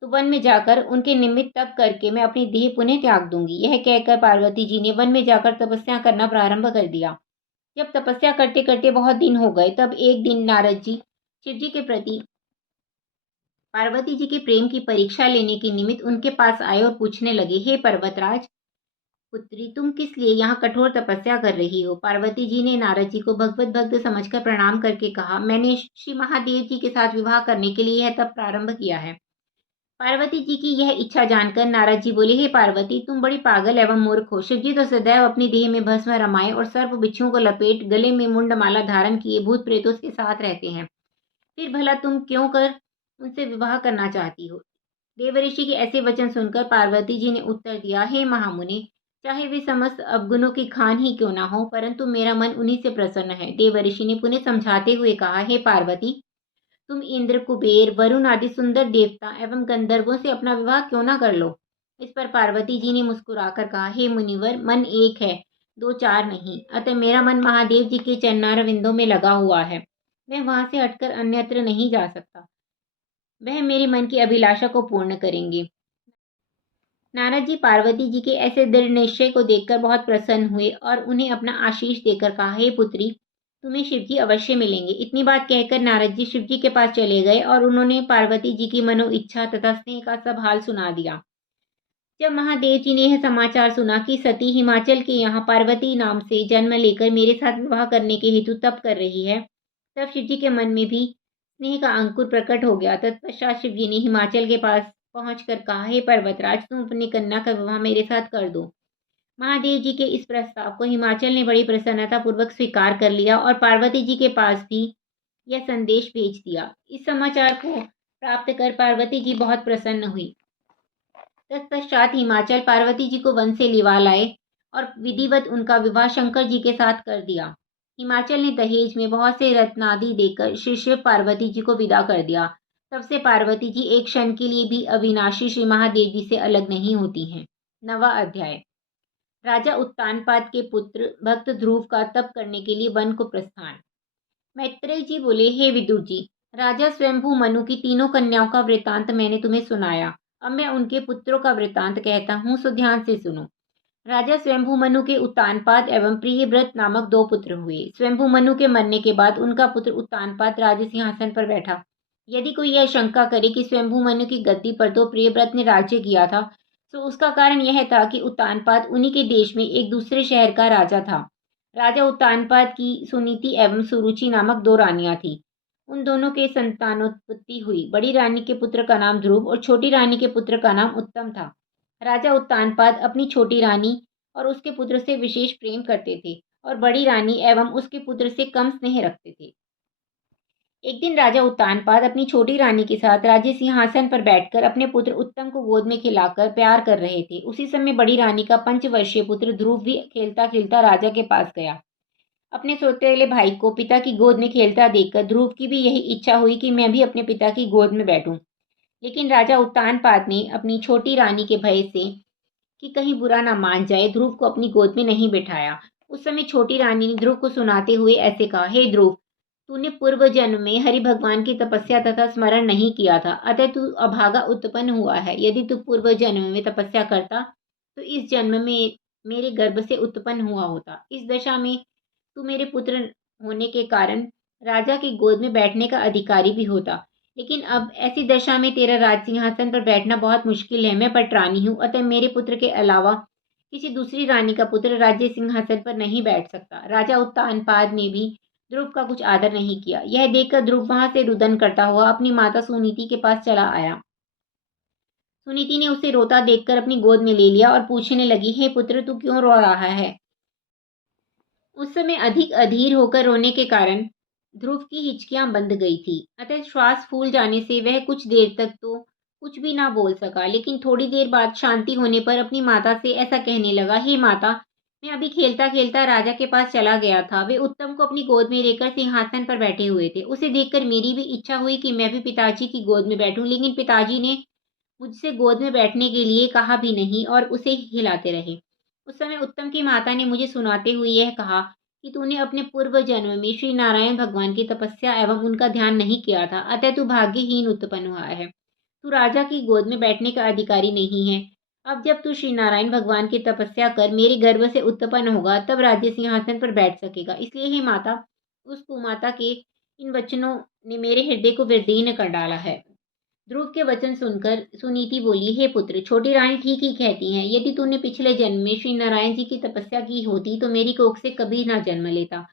तो वन में जाकर उनके निमित्त तप करके मैं अपनी देह पुनः त्याग दूंगी। यह कहकर पार्वती जी ने वन में जाकर तपस्या करना प्रारंभ कर दिया। जब तपस्या करते करते बहुत दिन हो गए तब एक दिन नारद जी शिव जी के प्रति पार्वती जी के प्रेम की परीक्षा लेने के निमित्त उनके पास आए और पूछने लगे, हे पर्वतराज पुत्री, तुम किस लिए यहाँ कठोर तपस्या कर रही हो? पार्वती जी ने नारद जी को भगवत भक्त समझकर प्रणाम करके कहा, मैंने श्री महादेव जी के साथ विवाह करने के लिए यह तप प्रारंभ किया है। पार्वती जी की यह इच्छा जानकर नारद जी बोले, हे पार्वती, तुम बड़ी पागल एवं मूर्ख हो। शिव जी तो सदैव अपनी देह में भस्म रमाए और सर्प बिच्छुओं को लपेट गले में मुंडमाला धारण किए भूत प्रेतों के साथ रहते हैं, फिर भला तुम क्यों कर उनसे विवाह करना चाहती हो? देवऋषि के ऐसे वचन सुनकर पार्वती जी ने उत्तर दिया, हे महामुनि, चाहे वे समस्त अवगुणों की खान ही क्यों ना हो, परंतु मेरा मन उन्हीं से प्रसन्न है। देवऋषि ने पुनः समझाते हुए कहा, हे पार्वती, तुम इंद्र, कुबेर, वरुण आदि सुंदर देवता एवं गंधर्वों से अपना विवाह क्यों ना कर लो? इस पर पार्वती जी ने मुस्कुराकर कहा, हे मुनिवर, मन एक है, दो चार नहीं। अतः मेरा मन महादेव जी के चरणारविंदों में लगा हुआ है, मैं वहां से हटकर अन्यत्र नहीं जा सकता। वह मेरे मन की अभिलाषा को पूर्ण करेंगे। नारद जी पार्वती जी के ऐसे दृढ़ निश्चय को देखकर बहुत प्रसन्न हुए और उन्हें अपना आशीष देकर कहा, हे पुत्री, तुम्हें शिव जी अवश्य मिलेंगे। इतनी बात कहकर नारद जी शिव जी के पास चले गए और उन्होंने पार्वती जी की मनो इच्छा तथा स्नेह का सब हाल सुना दिया। जब महादेव जी ने यह समाचार सुना कि सती हिमाचल के यहाँ पार्वती नाम से जन्म लेकर मेरे साथ विवाह करने के हेतु तप कर रही है, तब शिव जी के मन में भी स्नेह का अंकुर प्रकट हो गया। तत्पश्चात शिव जी ने हिमाचल के पास पहुंचकर कहा, हे पर्वतराज, तुम अपनी कन्या का विवाह मेरे साथ कर दो। महादेव जी के इस प्रस्ताव को हिमाचल ने बड़ी प्रसन्नता पूर्वक स्वीकार कर लिया और पार्वती जी के पास भी यह संदेश भेज दिया। इस समाचार को प्राप्त कर पार्वती जी बहुत प्रसन्न हुई। तत्पश्चात हिमाचल पार्वती जी को वन से लिवा लाए और विधिवत उनका विवाह शंकर जी के साथ कर दिया। हिमाचल ने दहेज में बहुत से रत्नादि देकर श्री शिव पार्वती जी को विदा कर दिया। तब से पार्वती जी एक क्षण के लिए भी अविनाशी श्री महादेव जी से अलग नहीं होती हैं। 9वां अध्याय। राजा उत्तानपाद के पुत्र भक्त ध्रुव का तप करने के लिए वन को प्रस्थान। मैत्रेय जी बोले, हे विदुर जी, राजा स्वयंभू मनु की तीनों कन्याओं का वृतांत मैंने तुम्हें सुनाया। अब मैं उनके पुत्रों का वृतांत कहता हूँ, सो ध्यान से सुनो। राजा स्वयंभू मनु के उत्तानपाद एवं प्रियव्रत नामक दो पुत्र हुए। स्वयंभू मनु के मरने के बाद उनका पुत्र उत्तानपाद राज सिंहासन पर बैठा। यदि कोई यह शंका करे कि स्वयंभू मनु की गद्दी पर तो प्रियव्रत ने राज्य किया था, तो उसका कारण यह था कि उत्तानपाद उन्हीं के देश में एक दूसरे शहर का राजा था। राजा उत्तानपाद की सुनीति एवं सुरुचि नामक दो रानियां थीं। उन दोनों के संतानोत्पत्ति हुई। बड़ी रानी के पुत्र का नाम ध्रुव और छोटी रानी के पुत्र का नाम उत्तम था। राजा उत्तानपाद अपनी छोटी रानी और उसके पुत्र से विशेष प्रेम करते थे और बड़ी रानी एवं उसके पुत्र से कम स्नेह रखते थे। एक दिन राजा उत्तानपाद अपनी छोटी रानी के साथ राज्य सिंहासन पर बैठकर अपने पुत्र उत्तम को गोद में खिलाकर प्यार कर रहे थे। उसी समय बड़ी रानी का 5 वर्षीय पुत्र ध्रुव भी खेलता खेलता राजा के पास गया। अपने सौतेले भाई को पिता की गोद में खेलता देखकर ध्रुव की भी यही इच्छा हुई कि मैं भी अपने पिता की गोद में बैठूं। लेकिन राजा उत्तानपाद ने अपनी छोटी रानी के भय से कि कहीं बुरा ना मान जाए, ध्रुव को अपनी गोद में नहीं बिठाया। उस समय छोटी रानी ने ध्रुव को सुनाते हुए ऐसे कहा, हे ध्रुव, तूने पूर्व जन्म में हरि भगवान की तपस्या तथा स्मरण नहीं किया था, अतः तू अभागा उत्पन्न हुआ है। यदि तू पूर्व जन्म में तपस्या करता तो इस जन्म में मेरे गर्भ से उत्पन्न हुआ होता। इस दशा में तू मेरे पुत्र होने के कारण राजा की गोद में बैठने का अधिकारी भी होता। लेकिन अब ऐसी दशा में तेरा राज सिंहासन पर बैठना बहुत मुश्किल है। मैं पटरानी हूँ, अतः मेरे पुत्र के अलावा किसी दूसरी रानी का पुत्र राज्य सिंहासन पर नहीं बैठ सकता। राजा उत्तानपाद ने भी ध्रुव का कुछ आदर नहीं किया। यह देखकर ध्रुव वहां से रुदन करता हुआ अपनी माता सुनीति के पास चला आया। सुनीति ने उसे रोता देखकर अपनी गोद में ले लिया और पूछने लगी, हे पुत्र, तू क्यों रो रहा है? उस समय अधिक अधीर होकर रोने के कारण ध्रुव की हिचकियां बंध गई थी, अतः श्वास फूल जाने से वह कुछ देर तक तो कुछ भी ना बोल सका। लेकिन थोड़ी देर बाद शांति होने पर अपनी माता से ऐसा कहने लगा, हे माता, मैं अभी खेलता खेलता राजा के पास चला गया था। वे उत्तम को अपनी गोद में लेकर सिंहासन पर बैठे हुए थे। उसे देखकर मेरी भी इच्छा हुई कि मैं भी पिताजी की गोद में बैठूं, लेकिन पिताजी ने मुझसे गोद में बैठने के लिए कहा भी नहीं और उसे ही हिलाते रहे। उस समय उत्तम की माता ने मुझे सुनाते हुए यह कहा कि तूने अपने पूर्व जन्म में श्री नारायण भगवान की तपस्या एवं उनका ध्यान नहीं किया था, अतः तू भाग्यहीन उत्पन्न हुआ है। तू राजा की गोद में बैठने का अधिकारी नहीं है। अब जब तू श्री नारायण भगवान की तपस्या कर मेरे गर्भ से उत्पन्न होगा, तब राज्य सिंहासन पर बैठ सकेगा। इसलिए हे माता, उस कुमाता के इन वचनों ने मेरे हृदय को विदीर्ण कर डाला है। ध्रुव के वचन सुनकर सुनीति बोली, हे पुत्र, छोटी रानी ठीक ही कहती हैं। यदि तूने पिछले जन्म में श्री नारायण जी की तपस्या की होती तो मेरी कोख से कभी ना जन्म लेता।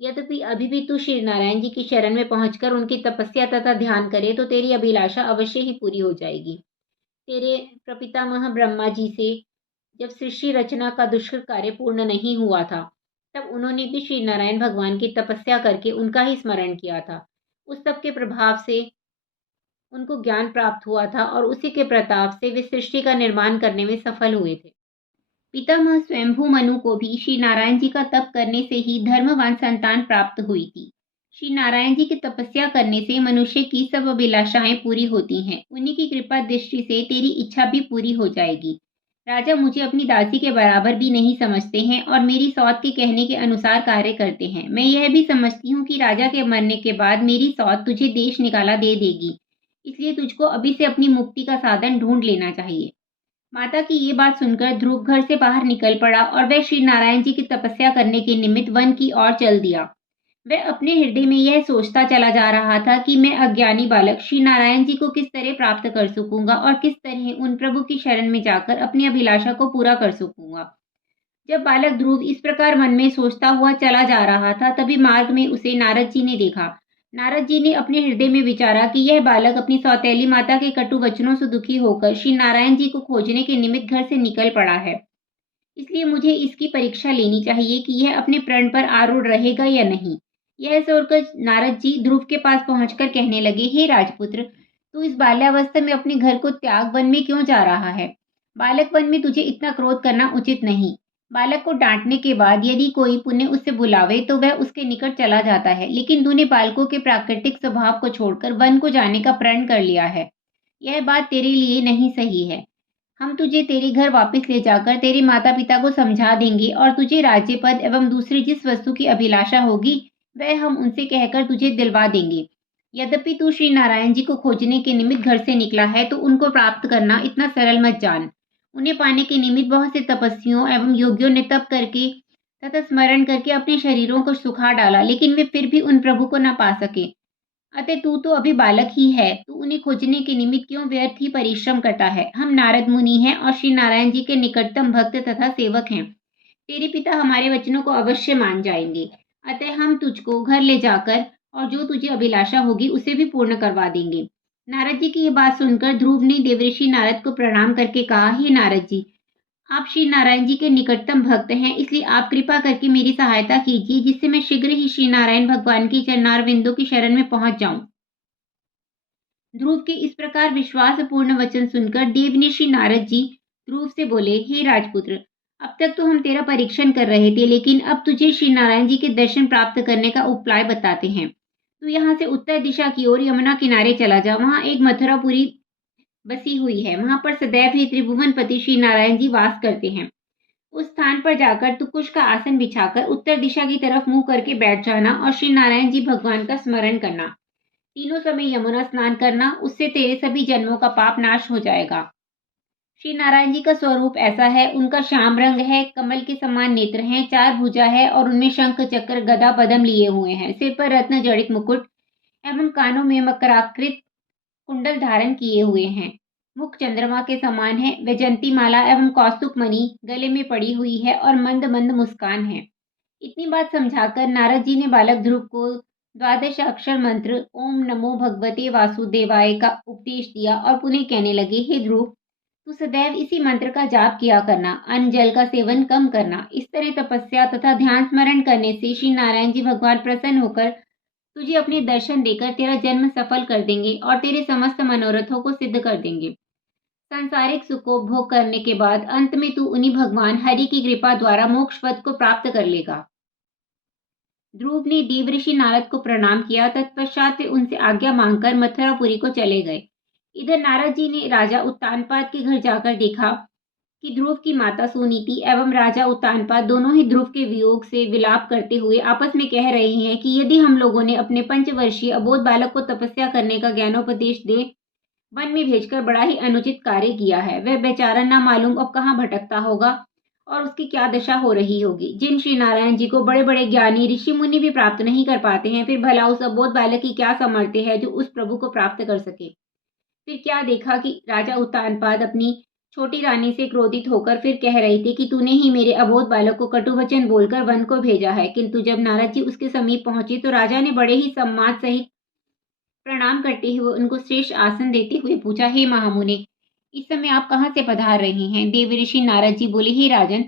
यद्यपि अभी भी तू श्री नारायण जी की शरण में पहुंचकर उनकी तपस्या तथा ध्यान करे तो तेरी अभिलाषा अवश्य ही पूरी हो जाएगी। तेरे प्रपितामह ब्रह्मा जी से जब सृष्टि रचना का दुष्कर कार्य पूर्ण नहीं हुआ था, तब उन्होंने भी श्री नारायण भगवान की तपस्या करके उनका ही स्मरण किया था। उस सब के प्रभाव से उनको ज्ञान प्राप्त हुआ था और उसी के प्रताप से वे सृष्टि का निर्माण करने में सफल हुए थे। पितामह स्वयंभू मनु को भी श्री नारायण जी का तप करने से ही धर्मवान संतान प्राप्त हुई थी। श्री नारायण जी की तपस्या करने से मनुष्य की सब अभिलाषाएं पूरी होती हैं। उन्हीं की कृपा दृष्टि से तेरी इच्छा भी पूरी हो जाएगी। राजा मुझे अपनी दासी के बराबर भी नहीं समझते हैं और मेरी सौत के कहने के अनुसार कार्य करते हैं। मैं यह भी समझती हूँ कि राजा के मरने के बाद मेरी सौत तुझे देश निकाला दे देगी, इसलिए तुझको अभी से अपनी मुक्ति का साधन ढूंढ लेना चाहिए। माता की ये बात सुनकर ध्रुव घर से बाहर निकल पड़ा और वह श्री नारायण जी की तपस्या करने के निमित्त वन की ओर चल दिया। वह अपने हृदय में यह सोचता चला जा रहा था कि मैं अज्ञानी बालक श्री नारायण जी को किस तरह प्राप्त कर सकूंगा और किस तरह उन प्रभु की शरण में जाकर अपनी अभिलाषा को पूरा कर सकूंगा। जब बालक ध्रुव इस प्रकार मन में सोचता हुआ चला जा रहा था, तभी मार्ग में उसे नारद जी ने देखा। नारद जी ने अपने हृदय में विचारा कि यह बालक अपनी सौतेली माता के कटु वचनों से दुखी होकर श्री नारायण जी को खोजने के निमित्त घर से निकल पड़ा है, इसलिए मुझे इसकी परीक्षा लेनी चाहिए कि यह अपने प्रण पर आरूढ़ रहेगा या नहीं। यह सोचकर नारद जी ध्रुव के पास पहुंचकर कहने लगे, हे राजपुत्र, तू इस बाल्यावस्था में अपने घर को त्याग वन में क्यों जा रहा है? बालक वन में तुझे इतना क्रोध करना उचित नहीं। बालक को डांटने के बाद यदि कोई पुण्य उससे बुलावे तो वह उसके निकट चला जाता है, लेकिन तूने बालकों के प्राकृतिक स्वभाव को छोड़कर वन को जाने का प्रण कर लिया है। यह बात तेरे लिए नहीं सही है। हम तुझे तेरे घर वापस ले जाकर तेरे माता पिता को समझा देंगे और तुझे राज्य पद एवं दूसरी जिस वस्तु की अभिलाषा होगी वह हम उनसे कहकर तुझे दिलवा देंगे। यद्यपि तू श्री नारायण जी को खोजने के निमित्त घर से निकला है तो उनको प्राप्त करना इतना सरल मत जान। उन्हें पाने के निमित्त बहुत से तपस्वियों एवं योगियों ने तप करके तथा स्मरण करके अपने शरीरों को सुखा डाला, लेकिन वे फिर भी उन प्रभु को न पा सके। अतः तू तो अभी बालक ही है, तू उन्हें खोजने के निमित्त क्यों व्यर्थ ही परिश्रम करता है? हम नारद मुनि हैं और श्री नारायण जी के निकटतम भक्त तथा सेवक हैं। तेरे पिता हमारे वचनों को अवश्य मान जाएंगे, अतः हम तुझको घर ले जाकर और जो तुझे अभिलाषा होगी उसे भी पूर्ण करवा देंगे। नारद जी की ये बात सुनकर ध्रुव ने देवऋषि नारद को प्रणाम करके कहा, हे नारद जी, आप श्री नारायण जी के निकटतम भक्त हैं, इसलिए आप कृपा करके मेरी सहायता कीजिए, जिससे मैं शीघ्र ही श्री नारायण भगवान की चरणारविंदों की शरण में पहुंच जाऊं। ध्रुव के इस प्रकार विश्वासपूर्ण वचन सुनकर देवऋषि नारद जी ध्रुव से बोले, हे राजपुत्र, अब तक तो हम तेरा परीक्षण कर रहे थे, लेकिन अब तुझे श्री नारायण जी के दर्शन प्राप्त करने का उपाय बताते हैं। तू यहाँ से उत्तर दिशा की ओर यमुना किनारे चला जा। वहां एक मथुरापुरी बसी हुई है। वहां पर सदैव ही त्रिभुवनपति श्री नारायण जी वास करते हैं। उस स्थान पर जाकर तू कुश का आसन बिछाकर उत्तर दिशा की तरफ मुंह करके बैठ जाना और श्री नारायण जी भगवान का स्मरण करना। तीनों समय यमुना स्नान करना, उससे तेरे सभी जन्मों का पाप नाश हो जाएगा। श्री नारायण जी का स्वरूप ऐसा है, उनका श्याम रंग है, कमल के समान नेत्र हैं, 4 भुजा है और उनमें शंख चक्र गदा पद्म लिए हुए हैं। सिर पर रत्न जड़ित मुकुट एवं कानों में मकराकृत कुंडल धारण किए हुए हैं। मुख चंद्रमा के समान है। वैजंती माला एवं कौस्तुभ मणि गले में पड़ी हुई है और मंद मंद मुस्कान है। इतनी बात समझाकर नारद जी ने बालक ध्रुव को द्वादश अक्षर मंत्र ओम नमो भगवते वासुदेवाय का उपदेश दिया और पुनः कहने लगे, हे ध्रुव, तू सदैव इसी मंत्र का जाप किया करना, अन्न जल का सेवन कम करना। इस तरह तपस्या तथा ध्यान स्मरण करने से श्री नारायण जी भगवान प्रसन्न होकर तुझे अपने दर्शन देकर तेरा जन्म सफल कर देंगे और तेरे समस्त मनोरथों को सिद्ध कर देंगे। सांसारिक सुख को भोग करने के बाद अंत में तू उन्हीं भगवान हरि की कृपा द्वारा मोक्ष पद को प्राप्त कर लेगा। ध्रुव ने देवऋषि नारद को प्रणाम किया। तत्पश्चात वे उनसे आज्ञा मांगकर मथुरापुरी को चले गए। इधर नारद जी ने राजा उत्तानपाद के घर जाकर देखा कि ध्रुव की माता सुनीति एवं राजा उत्तानपाद दोनों ही ध्रुव के वियोग से विलाप करते हुए आपस में कह रहे हैं कि यदि हम लोगों ने अपने 5 वर्षीय अबोध बालक को तपस्या करने का ज्ञानोपदेश दे वन में भेजकर बड़ा ही अनुचित कार्य किया है। वह बेचारा ना मालूम अब कहाँ भटकता होगा और उसकी क्या दशा हो रही होगी। जिन श्री नारायण जी को बड़े बड़े ज्ञानी ऋषि मुनि भी प्राप्त नहीं कर पाते हैं, फिर भला उस अबोध बालक की क्या सामर्थ्य है जो उस प्रभु को प्राप्त कर सके। फिर क्या देखा कि राजा उत्तानपाद अपनी छोटी रानी से क्रोधित होकर फिर कह रहे थे कि तूने ही मेरे अबोध बालक को कटुवचन बोलकर वन को भेजा है। किंतु जब नारद जी उसके समीप पहुंचे तो राजा ने बड़े ही सम्मान सहित प्रणाम करते हुए उनको श्रेष्ठ आसन देते हुए पूछा, हे महामुने, इस समय आप कहाँ से पधार रहे हैं। देवऋषि नारद जी बोले, हे राजन,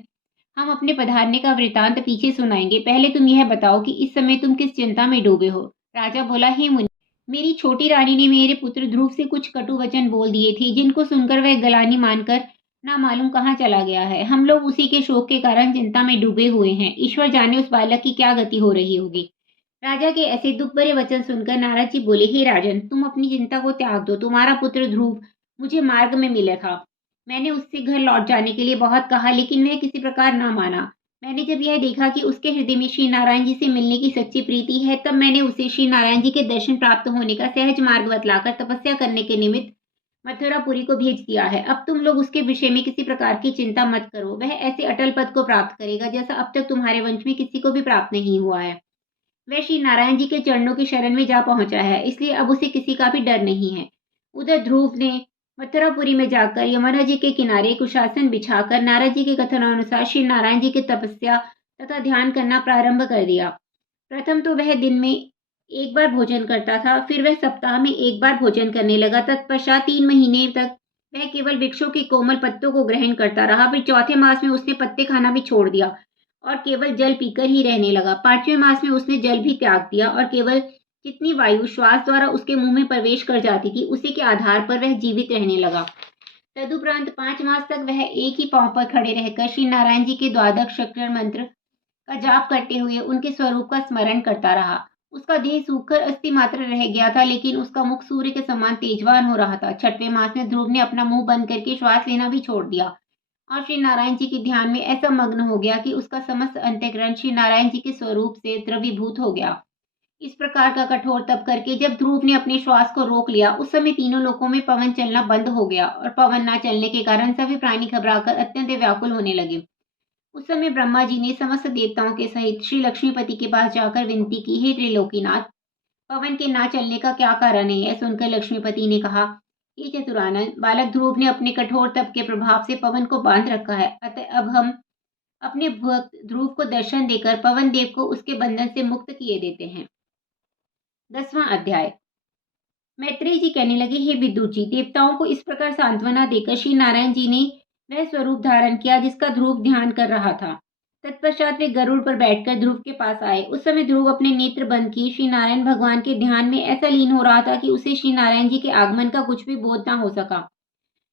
हम अपने पधारने का वृतांत पीछे सुनाएंगे, पहले तुम यह बताओ कि इस समय तुम किस चिंता में डूबे हो। राजा बोला, हे मुनि, मेरी छोटी रानी ने मेरे पुत्र ध्रुव से कुछ कटु वचन बोल दिए थे, जिनको सुनकर वह गलानी मानकर ना मालूम कहाँ चला गया है। हम लोग उसी के शोक के कारण चिंता में डूबे हुए हैं। ईश्वर जाने उस बालक की क्या गति हो रही होगी। राजा के ऐसे दुख भरे वचन सुनकर नारद जी बोले, हे राजन, तुम अपनी चिंता को त्याग दो। तुम्हारा पुत्र ध्रुव मुझे मार्ग में मिला था। मैंने उससे घर लौट जाने के लिए बहुत कहा, लेकिन वह किसी प्रकार ना माना। मैंने जब यह देखा कि उसके हृदय में श्री नारायण जी से मिलने की सच्ची प्रीति है, तब मैंने उसे श्री नारायण जी के दर्शन प्राप्त होने का सहज मार्ग बतलाकर तपस्या करने के निमित्त मथुरापुरी को भेज दिया है। अब तुम लोग उसके विषय में किसी प्रकार की चिंता मत करो। वह ऐसे अटल पद को प्राप्त करेगा जैसा अब तक तुम्हारे वंश में किसी को भी प्राप्त नहीं हुआ है। वह श्री नारायण जी के चरणों की शरण में जा पहुंचा है, इसलिए अब उसे किसी का भी डर नहीं है। उधर ध्रुव ने मथुरापुरी में जाकर यमुना जी के किनारे कुशासन बिछाकर नारद जी के कथनानुसार श्री नारायण जी की तपस्या तथा ध्यान करना प्रारंभ कर दिया। प्रथम तो वह दिन में एक बार भोजन करता था, फिर वह सप्ताह में एक बार भोजन करने लगा। तत्पश्चात 3 महीने तक वह केवल वृक्षों के कोमल पत्तों को ग्रहण करता रहा। फिर चौथे मास में उसने पत्ते खाना भी छोड़ दिया और केवल जल पीकर ही रहने लगा। 5वें मास में उसने जल भी त्याग दिया और केवल जितनी वायु श्वास द्वारा उसके मुंह में प्रवेश कर जाती थी, उसी के आधार पर वह जीवित रहने लगा। तदुपरांत 5 मास तक वह एक ही पांव पर खड़े रहकर श्री नारायण जी के द्वादश अक्षर मंत्र का जाप करते हुए उनके स्वरूप का स्मरण करता रहा। उसका देह सूखकर अस्थि मात्र रह गया था, लेकिन उसका मुख सूर्य के समान तेजवान हो रहा था। 6वें मास में ध्रुव ने अपना मुंह बंद करके श्वास लेना भी छोड़ दिया और श्री नारायण जी के ध्यान में ऐसा मग्न हो गया कि उसका समस्त अंतःकरण श्री नारायण जी के स्वरूप से द्रवीभूत हो गया। इस प्रकार का कठोर तप करके जब ध्रुव ने अपने श्वास को रोक लिया, उस समय तीनों लोकों में पवन चलना बंद हो गया और पवन न चलने के कारण सभी प्राणी घबराकर अत्यंत व्याकुल होने लगे। उस समय ब्रह्मा जी ने समस्त देवताओं के सहित श्री लक्ष्मीपति के पास जाकर विनती की, हे त्रिलोकीनाथ, पवन के ना चलने का क्या कारण है। यह सुनकर लक्ष्मीपति ने कहा, ये चतुरानन, बालक ध्रुव ने अपने कठोर तप के प्रभाव से पवन को बांध रखा है। अतः अब हम अपने भक्त ध्रुव को दर्शन देकर पवन देव को उसके बंधन से मुक्त किए देते हैं। 10वां अध्याय। मैत्रेय जी कहने लगे, हे विदुर जी, देवताओं को इस प्रकार सांत्वना देकर श्री नारायण जी ने वह स्वरूप धारण किया जिसका ध्रुव ध्यान कर रहा था। तत्पश्चात वे गरुड़ पर बैठकर ध्रुव के पास आए। उस समय ध्रुव अपने नेत्र बंद किए श्री नारायण भगवान के ध्यान में ऐसा लीन हो रहा था कि उसे श्री नारायण जी के आगमन का कुछ भी बोध न हो सका।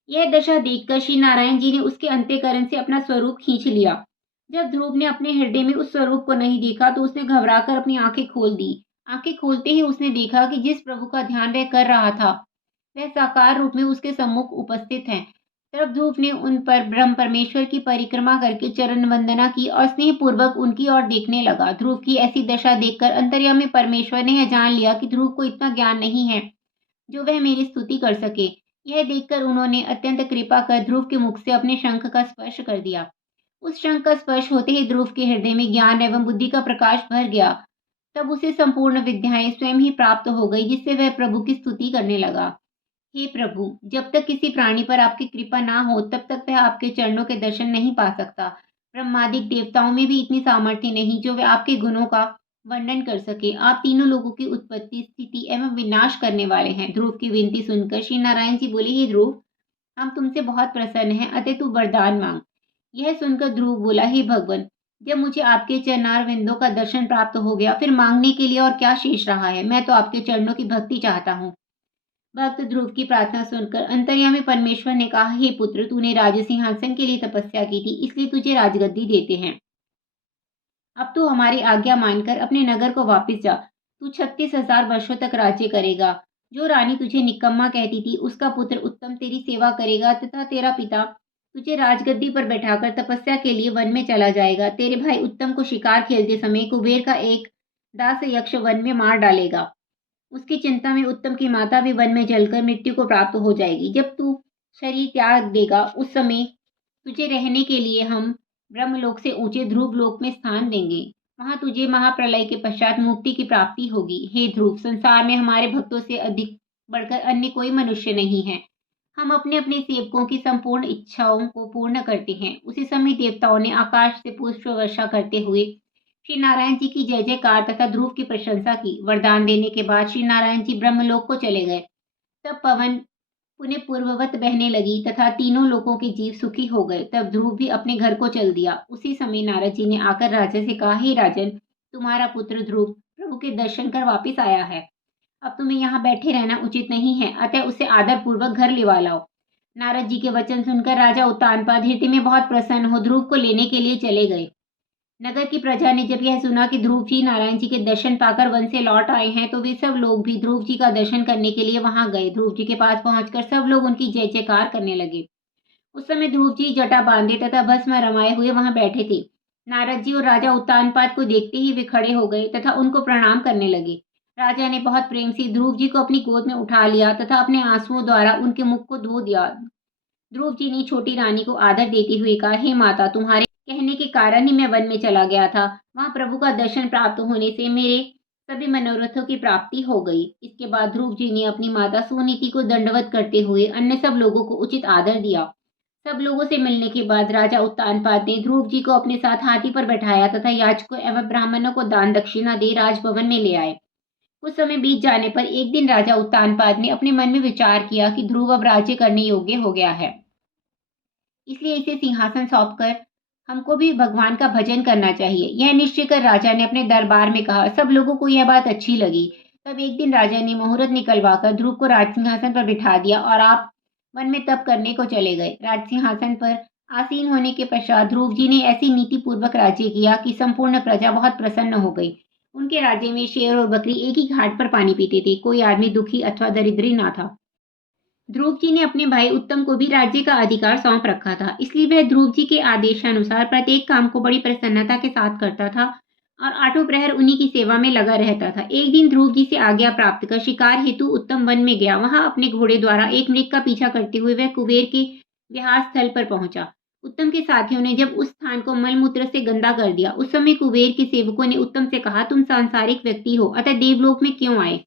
यह दशा देखकर श्री नारायण जी ने उसके अंतःकरण से अपना स्वरूप खींच लिया। जब ध्रुव ने अपने हृदय में उस स्वरूप को नहीं देखा तो उसने घबराकर अपनी आंखें खोल दी। आंखें खोलते ही उसने देखा कि जिस प्रभु का ध्यान वह कर रहा था वह साकार रूप में उसके सम्मुख उपस्थित हैं। तब ध्रुव ने उन पर ब्रह्म परमेश्वर की परिक्रमा करके चरण वंदना की और स्नेह पूर्वक उनकी ओर देखने लगा। ध्रुव की ऐसी दशा देखकर अंतर्यामी परमेश्वर ने यह जान लिया कि ध्रुव को इतना ज्ञान नहीं है जो वह मेरी स्तुति कर सके। यह देखकर उन्होंने अत्यंत कृपा कर ध्रुव के मुख से अपने शंख का स्पर्श कर दिया। उस शंख का स्पर्श होते ही ध्रुव के हृदय में ज्ञान एवं बुद्धि का प्रकाश भर गया। तब उसे संपूर्ण विद्याएं स्वयं ही प्राप्त हो गई जिससे वह प्रभु की स्तुति करने लगा। हे प्रभु, जब तक किसी प्राणी पर आपकी कृपा ना हो तब तक वह आपके चरणों के दर्शन नहीं पा सकता। ब्रह्मादिक देवताओं में भी इतनी सामर्थ्य नहीं जो वे आपके गुणों का वर्णन कर सके। आप तीनों लोगों की उत्पत्ति, स्थिति एवं विनाश करने वाले हैं। ध्रुव की विनती सुनकर श्री नारायण जी बोले, हे ध्रुव, हम तुमसे बहुत प्रसन्न हैं, अतः तू वरदान मांग। यह सुनकर ध्रुव बोला, हे भगवान, जब मुझे आपके चरणार विंदों का दर्शन प्राप्त हो गया फिर मांगने के लिए और क्या शेष रहा है। मैं तो आपके चरणों की भक्ति चाहता हूँ। भक्त ध्रुव की प्रार्थना सुनकर अंतर्यामी परमेश्वर ने कहा, हे पुत्र, तूने राज सिंहासन के लिए तपस्या की थी, इसलिए तुझे राजगद्दी देते हैं। अब तू हमारी आज्ञा मानकर अपने नगर को वापस जा। तू 36,000 वर्षों तक राज्य करेगा। जो रानी तुझे निकम्मा कहती थी उसका पुत्र उत्तम तेरी सेवा करेगा तथा तेरा पिता तुझे राजगद्दी पर बैठाकर तपस्या के लिए वन में चला जाएगा। तेरे भाई उत्तम को शिकार खेलते समय कुबेर का एक दास यक्ष वन में मार डालेगा। उसकी चिंता में उत्तम की माता भी वन में जलकर मृत्यु को प्राप्त हो जाएगी। जब तू शरीर त्याग देगा उस समय तुझे रहने के लिए हम ब्रह्मलोक से ऊंचे ध्रुव लोक में स्थान देंगे। वहां तुझे महाप्रलय के पश्चात मुक्ति की प्राप्ति होगी। हे ध्रुव, संसार में हमारे भक्तों से अधिक बढ़कर अन्य कोई मनुष्य नहीं है। हम अपने अपने सेवकों की संपूर्ण इच्छाओं को पूर्ण करते हैं। उसी समय देवताओं ने आकाश से पुष्प वर्षा करते हुए श्री नारायण जी की जय जयकार तथा ध्रुव की प्रशंसा की। वरदान देने के बाद श्री नारायण जी ब्रह्मलोक को चले गए। तब पवन पुनः पूर्ववत बहने लगी तथा तीनों लोगों के जीव सुखी हो गए। तब ध्रुव भी अपने घर को चल दिया। उसी समय नारद जी ने आकर राजा से कहा, हे राजन, तुम्हारा पुत्र ध्रुव प्रभु के दर्शन कर वापिस आया है। अब तुम्हें यहाँ बैठे रहना उचित नहीं है, अतः उसे आदर पूर्वक घर लिवा लाओ। नारद जी के वचन सुनकर राजा उत्तानपाद हृदय में बहुत प्रसन्न हो ध्रुव को लेने के लिए चले गए। नगर की प्रजा ने जब यह सुना कि ध्रुव जी नारायण जी के दर्शन पाकर वन से लौट आए हैं तो वे सब लोग भी ध्रुव जी का दर्शन करने के लिए वहां गए। ध्रुव जी के पास पहुंचकर सब लोग उनकी जय जयकार करने लगे। उस समय ध्रुव जी जटा बांधे तथा भस्म रमाए हुए वहां बैठे थे। नारद जी और राजा उत्तानपाद को देखते ही वे खड़े हो गए तथा उनको प्रणाम करने लगे। राजा ने बहुत प्रेम से ध्रुव जी को अपनी गोद में उठा लिया तथा अपने आंसुओं द्वारा उनके मुख को धो दिया। ध्रुव जी ने छोटी रानी को आदर देते हुए कहा, हे माता, तुम्हारे कहने के कारण ही मैं वन में चला गया था। वहां प्रभु का दर्शन प्राप्त होने से मेरे सभी मनोरथों की प्राप्ति हो गई। इसके बाद ध्रुव जी ने अपनी माता सुनीति को दंडवत करते हुए अन्य सब लोगों को उचित आदर दिया। सब लोगों से मिलने के बाद राजा उत्तानपाद ने ध्रुव जी को अपने साथ हाथी पर बैठाया तथा याचकों एवं ब्राह्मणों को दान दक्षिणा दे राजभवन में ले आए। कुछ समय बीत जाने पर एक दिन राजा उत्तानपाद ने अपने मन में विचार किया कि ध्रुव अब राज्य करने योग्य हो गया है, इसलिए इसे सिंहासन सौंपकर हमको भी भगवान का भजन करना चाहिए। यह निश्चय कर राजा ने अपने दरबार में कहा। सब लोगों को यह बात अच्छी लगी। तब एक दिन राजा ने मुहूर्त निकलवाकर ध्रुव को राज सिंहासन पर बिठा दिया और आप वन में तप करने को चले गए। राज सिंहासन पर आसीन होने के पश्चात ध्रुव जी ने ऐसी नीति पूर्वक राज्य किया कि संपूर्ण प्रजा बहुत प्रसन्न हो गई। उनके राज्य में शेर और बकरी एक ही घाट पर पानी पीते थे। कोई आदमी दुखी अथवा दरिद्री ना था। ध्रुव जी ने अपने भाई उत्तम को भी राज्य का अधिकार सौंप रखा था, इसलिए वह ध्रुव जी के आदेशानुसार प्रत्येक काम को बड़ी प्रसन्नता के साथ करता था और आठों प्रहर उन्हीं की सेवा में लगा रहता था। एक दिन ध्रुव जी से आज्ञा प्राप्त कर शिकार हेतु उत्तम वन में गया। वहां अपने घोड़े द्वारा एक मृग का पीछा करते हुए वह कुबेर के विहार स्थल पर पहुंचा। उत्तम के साथियों ने जब उस स्थान को मलमूत्र से गंदा कर दिया, उस समय कुबेर के सेवकों ने उत्तम से कहा, तुम सांसारिक व्यक्ति हो, अतः देवलोक में क्यों आए?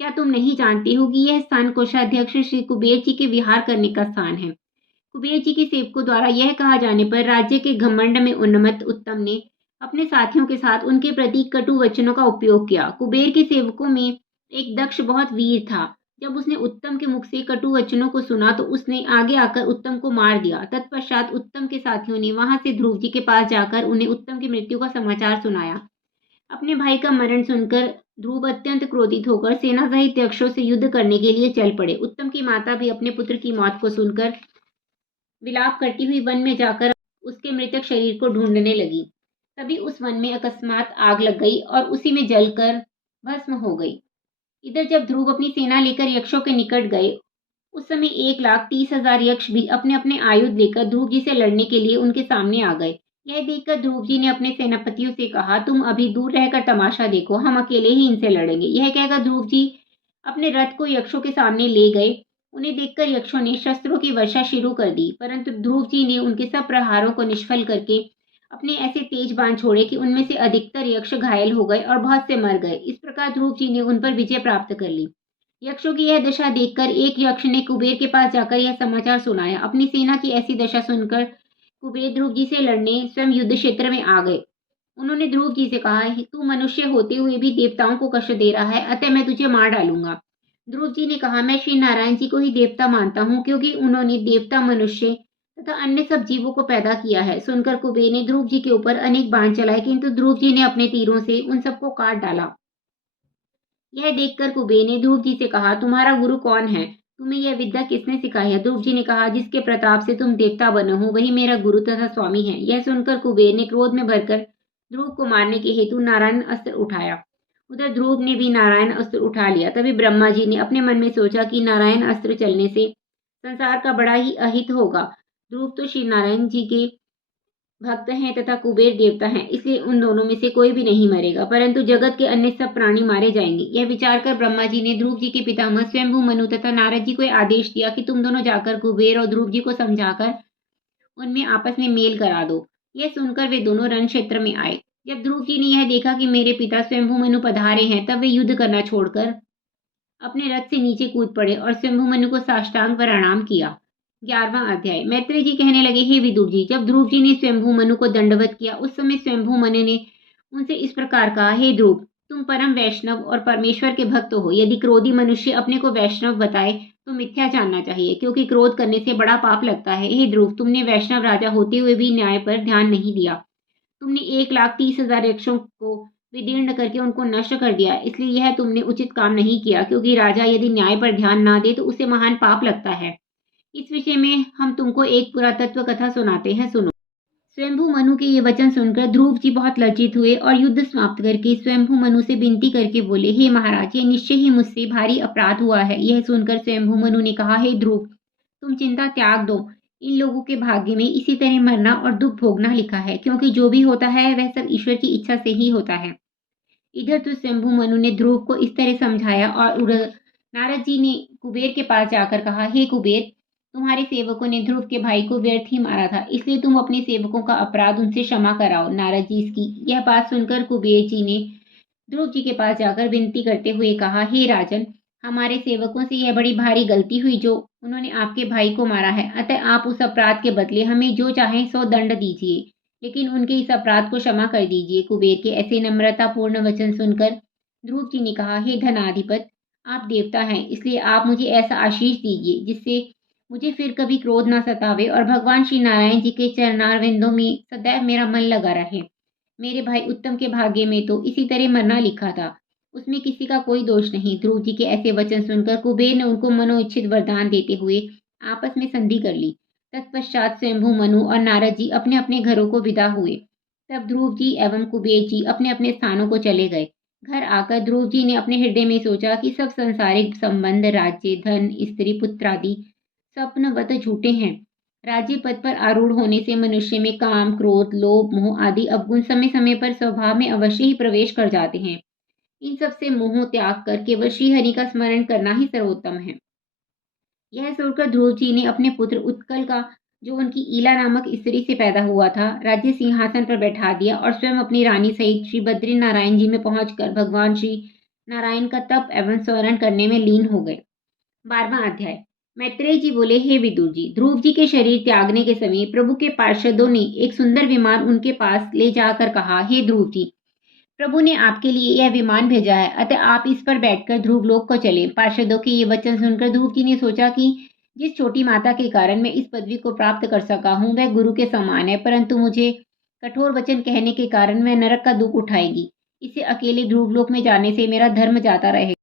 क्या तुम नहीं जानते हो कि यह स्थान कोषाध्यक्ष श्री कुबेर जी के विहार करने का स्थान है? कुबेर जी के सेवकों द्वारा यह कहा जाने पर राज्य के घमंड में उन्मत्त उत्तम ने अपने साथियों के साथ उनके प्रति कटु वचनों का उपयोग किया। कुबेर के सेवकों में एक दक्ष बहुत वीर था। जब उसने उत्तम के मुख से कटु वचनों को सुना तो उसने आगे आकर उत्तम को मार दिया। तत्पश्चात उत्तम के साथियों ने वहां से ध्रुव जी के पास जाकर उन्हें उत्तम की मृत्यु का समाचार सुनाया। अपने भाई का मरण सुनकर ध्रुव अत्यंत क्रोधित होकर सेना सहित यक्षों से युद्ध करने के लिए चल पड़े। उत्तम की माता भी अपने पुत्र की मौत को सुनकर विलाप करती हुई वन में जाकर उसके मृतक शरीर को ढूंढने लगी। तभी उस वन में अकस्मात आग लग गई और उसी में जलकर भस्म हो गई। इधर जब ध्रुव अपनी सेना लेकर यक्षों के निकट गए, उस समय 1,30,000 यक्ष भी अपने अपने आयुध लेकर ध्रुव जी से लड़ने के लिए उनके सामने आ गए। यह देखकर ध्रुव जी ने अपने सेनापतियों से कहा, तुम अभी दूर रहकर तमाशा देखो, हम अकेले ही इनसे लड़ेंगे। यह कहकर ध्रुव जी अपने रथ को यक्षों के सामने ले गए। उन्हें देखकर यक्षों ने शस्त्रों की वर्षा शुरू कर दी, परंतु ध्रुव जी ने उनके सब प्रहारों को निष्फल करके अपने ऐसे तेज बाण छोड़े कि उनमें से अधिकतर यक्ष घायल हो गए और बहुत से मर गए। इस प्रकार ध्रुव जी ने उन पर विजय प्राप्त कर ली। यक्षों की यह दशा देखकर एक यक्ष ने कुबेर के पास जाकर यह समाचार सुनाया। अपनी सेना की ऐसी दशा सुनकर कुबेर ध्रुव जी से लड़ने स्वयं युद्ध क्षेत्र में आ गए। उन्होंने ध्रुव जी से कहा, तू मनुष्य होते हुए भी देवताओं को कष्ट दे रहा है, अतः मैं तुझे मार डालूंगा। ध्रुव जी ने कहा, मैं श्री नारायण जी को ही देवता मानता हूँ, क्योंकि उन्होंने देवता, मनुष्य तथा अन्य सब जीवों को पैदा किया है। सुनकर कुबेर ने ध्रुव जी के ऊपर अनेक बाण चलाए, किंतु ध्रुव जी ने अपने तीरों से उन सबको काट डाला। यह देखकर कुबेर ने ध्रुव जी से कहा, तुम्हारा गुरु कौन है? तुम्हें यह विद्या किसने सिखाई है? ध्रुव जी ने कहा, जिसके प्रताप से तुम देवता बने हो वही मेरा गुरु तथा स्वामी है। यह सुनकर कुबेर ने क्रोध में भरकर ध्रुव को मारने के हेतु नारायण अस्त्र उठाया। उधर ध्रुव ने भी नारायण अस्त्र उठा लिया। तभी ब्रह्मा जी ने अपने मन में सोचा कि नारायण अस्त्र चलने से संसार का बड़ा ही अहित होगा। ध्रुव तो श्री नारायण जी के भक्त हैं तथा कुबेर देवता हैं, इसलिए उन दोनों में से कोई भी नहीं मरेगा, परंतु जगत के अन्य सब प्राणी मारे जाएंगे। यह विचार कर ब्रह्मा जी ने ध्रुव जी के पितामह स्वयंभू मनु तथा नारद जी को आदेश दिया कि तुम दोनों जाकर कुबेर और ध्रुव जी को समझाकर उनमें आपस में मेल करा दो। यह सुनकर वे दोनों रण क्षेत्र में आए। जब ध्रुव जी ने यह देखा कि मेरे पिता स्वयंभू मनु पधारे हैं, तब वे युद्ध करना छोड़कर अपने रथ से नीचे कूद पड़े और स्वयंभू मनु को साष्टांग प्रणाम किया। 11वां अध्याय। मैत्रेय जी कहने लगे, हे विदुर जी, जब ध्रुव जी ने स्वयंभू मनु को दंडवत किया, उस समय स्वयंभू मनु ने उनसे इस प्रकार कहा, हे ध्रुव, तुम परम वैष्णव और परमेश्वर के भक्त हो। यदि क्रोधी मनुष्य अपने को वैष्णव बताए तो मिथ्या जानना चाहिए, क्योंकि क्रोध करने से बड़ा पाप लगता है। हे ध्रुव, तुमने वैष्णव राजा होते हुए भी न्याय पर ध्यान नहीं दिया। तुमने 1,30,000 यक्षों को विदीर्ण करके उनको नष्ट कर दिया, इसलिए यह तुमने उचित काम नहीं किया, क्योंकि राजा यदि न्याय पर ध्यान ना दे तो उसे महान पाप लगता है। इस विषय में हम तुमको एक पुरातत्व कथा सुनाते हैं, सुनो। स्वयंभू मनु के ये वचन सुनकर ध्रुव जी बहुत लज्जित हुए और युद्ध समाप्त करके स्वयंभू मनु से विनती करके बोले, हे महाराज, ये निश्चय ही मुझसे भारी अपराध हुआ है। यह सुनकर स्वयंभू मनु ने कहा, हे ध्रुव, तुम चिंता त्याग दो। इन लोगों के भाग्य में इसी तरह मरना और दुख भोगना लिखा है, क्योंकि जो भी होता है वह सब ईश्वर की इच्छा से ही होता है। इधर तो स्वयंभू मनु ने ध्रुव को इस तरह समझाया और उधर नारद जी ने कुबेर के पास जाकर कहा, हे कुबेर, तुम्हारे सेवकों ने ध्रुव के भाई को व्यर्थ ही मारा था, इसलिए तुम अपने सेवकों का अपराध उनसे क्षमा कराओ। नारद जी इसकी यह बात सुनकर कुबेर जी ने ध्रुव जी के पास जाकर विनती करते हुए कहा, हे राजन, हमारे सेवकों से यह बड़ी भारी गलती हुई जो उन्होंने आपके भाई को मारा है, अतः आप उस अपराध के बदले हमें जो चाहें सो दंड दीजिए, लेकिन उनके इस अपराध को क्षमा कर दीजिए। कुबेर के ऐसे नम्रतापूर्ण वचन सुनकर ध्रुव जी ने कहा, हे धनाधिपत, आप देवता हैं, इसलिए आप मुझे ऐसा आशीष दीजिए जिससे मुझे फिर कभी क्रोध ना सतावे और भगवान श्री नारायण जी के चरणारविंदों में सदैव मेरा मन लगा रहे। मेरे भाई उत्तम के भाग्य में तो इसी तरह मरना लिखा था, उसमें किसी का कोई दोष नहीं। ध्रुव जी के ऐसे वचन सुनकर कुबेर ने उनको मनोइच्छित वरदान देते हुए आपस में संधि कर ली। तत्पश्चात स्वयंभू मनु और नारद जी अपने अपने घरों को विदा हुए। तब ध्रुव जी एवं कुबेर जी अपने अपने स्थानों को चले गए। घर आकर ध्रुव जी ने अपने हृदय में सोचा कि सब संसारिक संबंध, राज्य, धन, स्त्री, पुत्र आदि स्वप्नवत झूठे हैं। राज्य पद पर आरूढ़ होने से मनुष्य में काम, क्रोध, लोभ, मोह आदि अवगुण समय समय पर स्वभाव में अवश्य ही प्रवेश कर जाते हैं। इन सब से मोह त्याग कर केवल श्री हरि का स्मरण करना ही सर्वोत्तम है। यह सुनकर ध्रुव जी ने अपने पुत्र उत्कल का, जो उनकी ईला नामक स्त्री से पैदा हुआ था, राज्य सिंहासन पर बैठा दिया और स्वयं अपनी रानी सहित श्री बद्री नारायण जी में पहुंचकर भगवान श्री नारायण का तप एवं स्मरण करने में लीन हो गए। 12वां अध्याय। मैत्रेय जी बोले, हे विदुर जी, ध्रुव जी के शरीर त्यागने के समय प्रभु के पार्षदों ने एक सुंदर विमान उनके पास ले जाकर कहा, हे ध्रुव जी, प्रभु ने आपके लिए यह विमान भेजा है, अतः आप इस पर बैठकर ध्रुवलोक को चले। पार्षदों के ये वचन सुनकर ध्रुव जी ने सोचा कि जिस छोटी माता के कारण मैं इस पदवी को प्राप्त कर सका हूँ वह गुरु के समान है, परंतु मुझे कठोर वचन कहने के कारण वह नरक का दुख उठाएगी। इसे अकेले ध्रुवलोक में जाने से मेरा धर्म जाता रहेगा।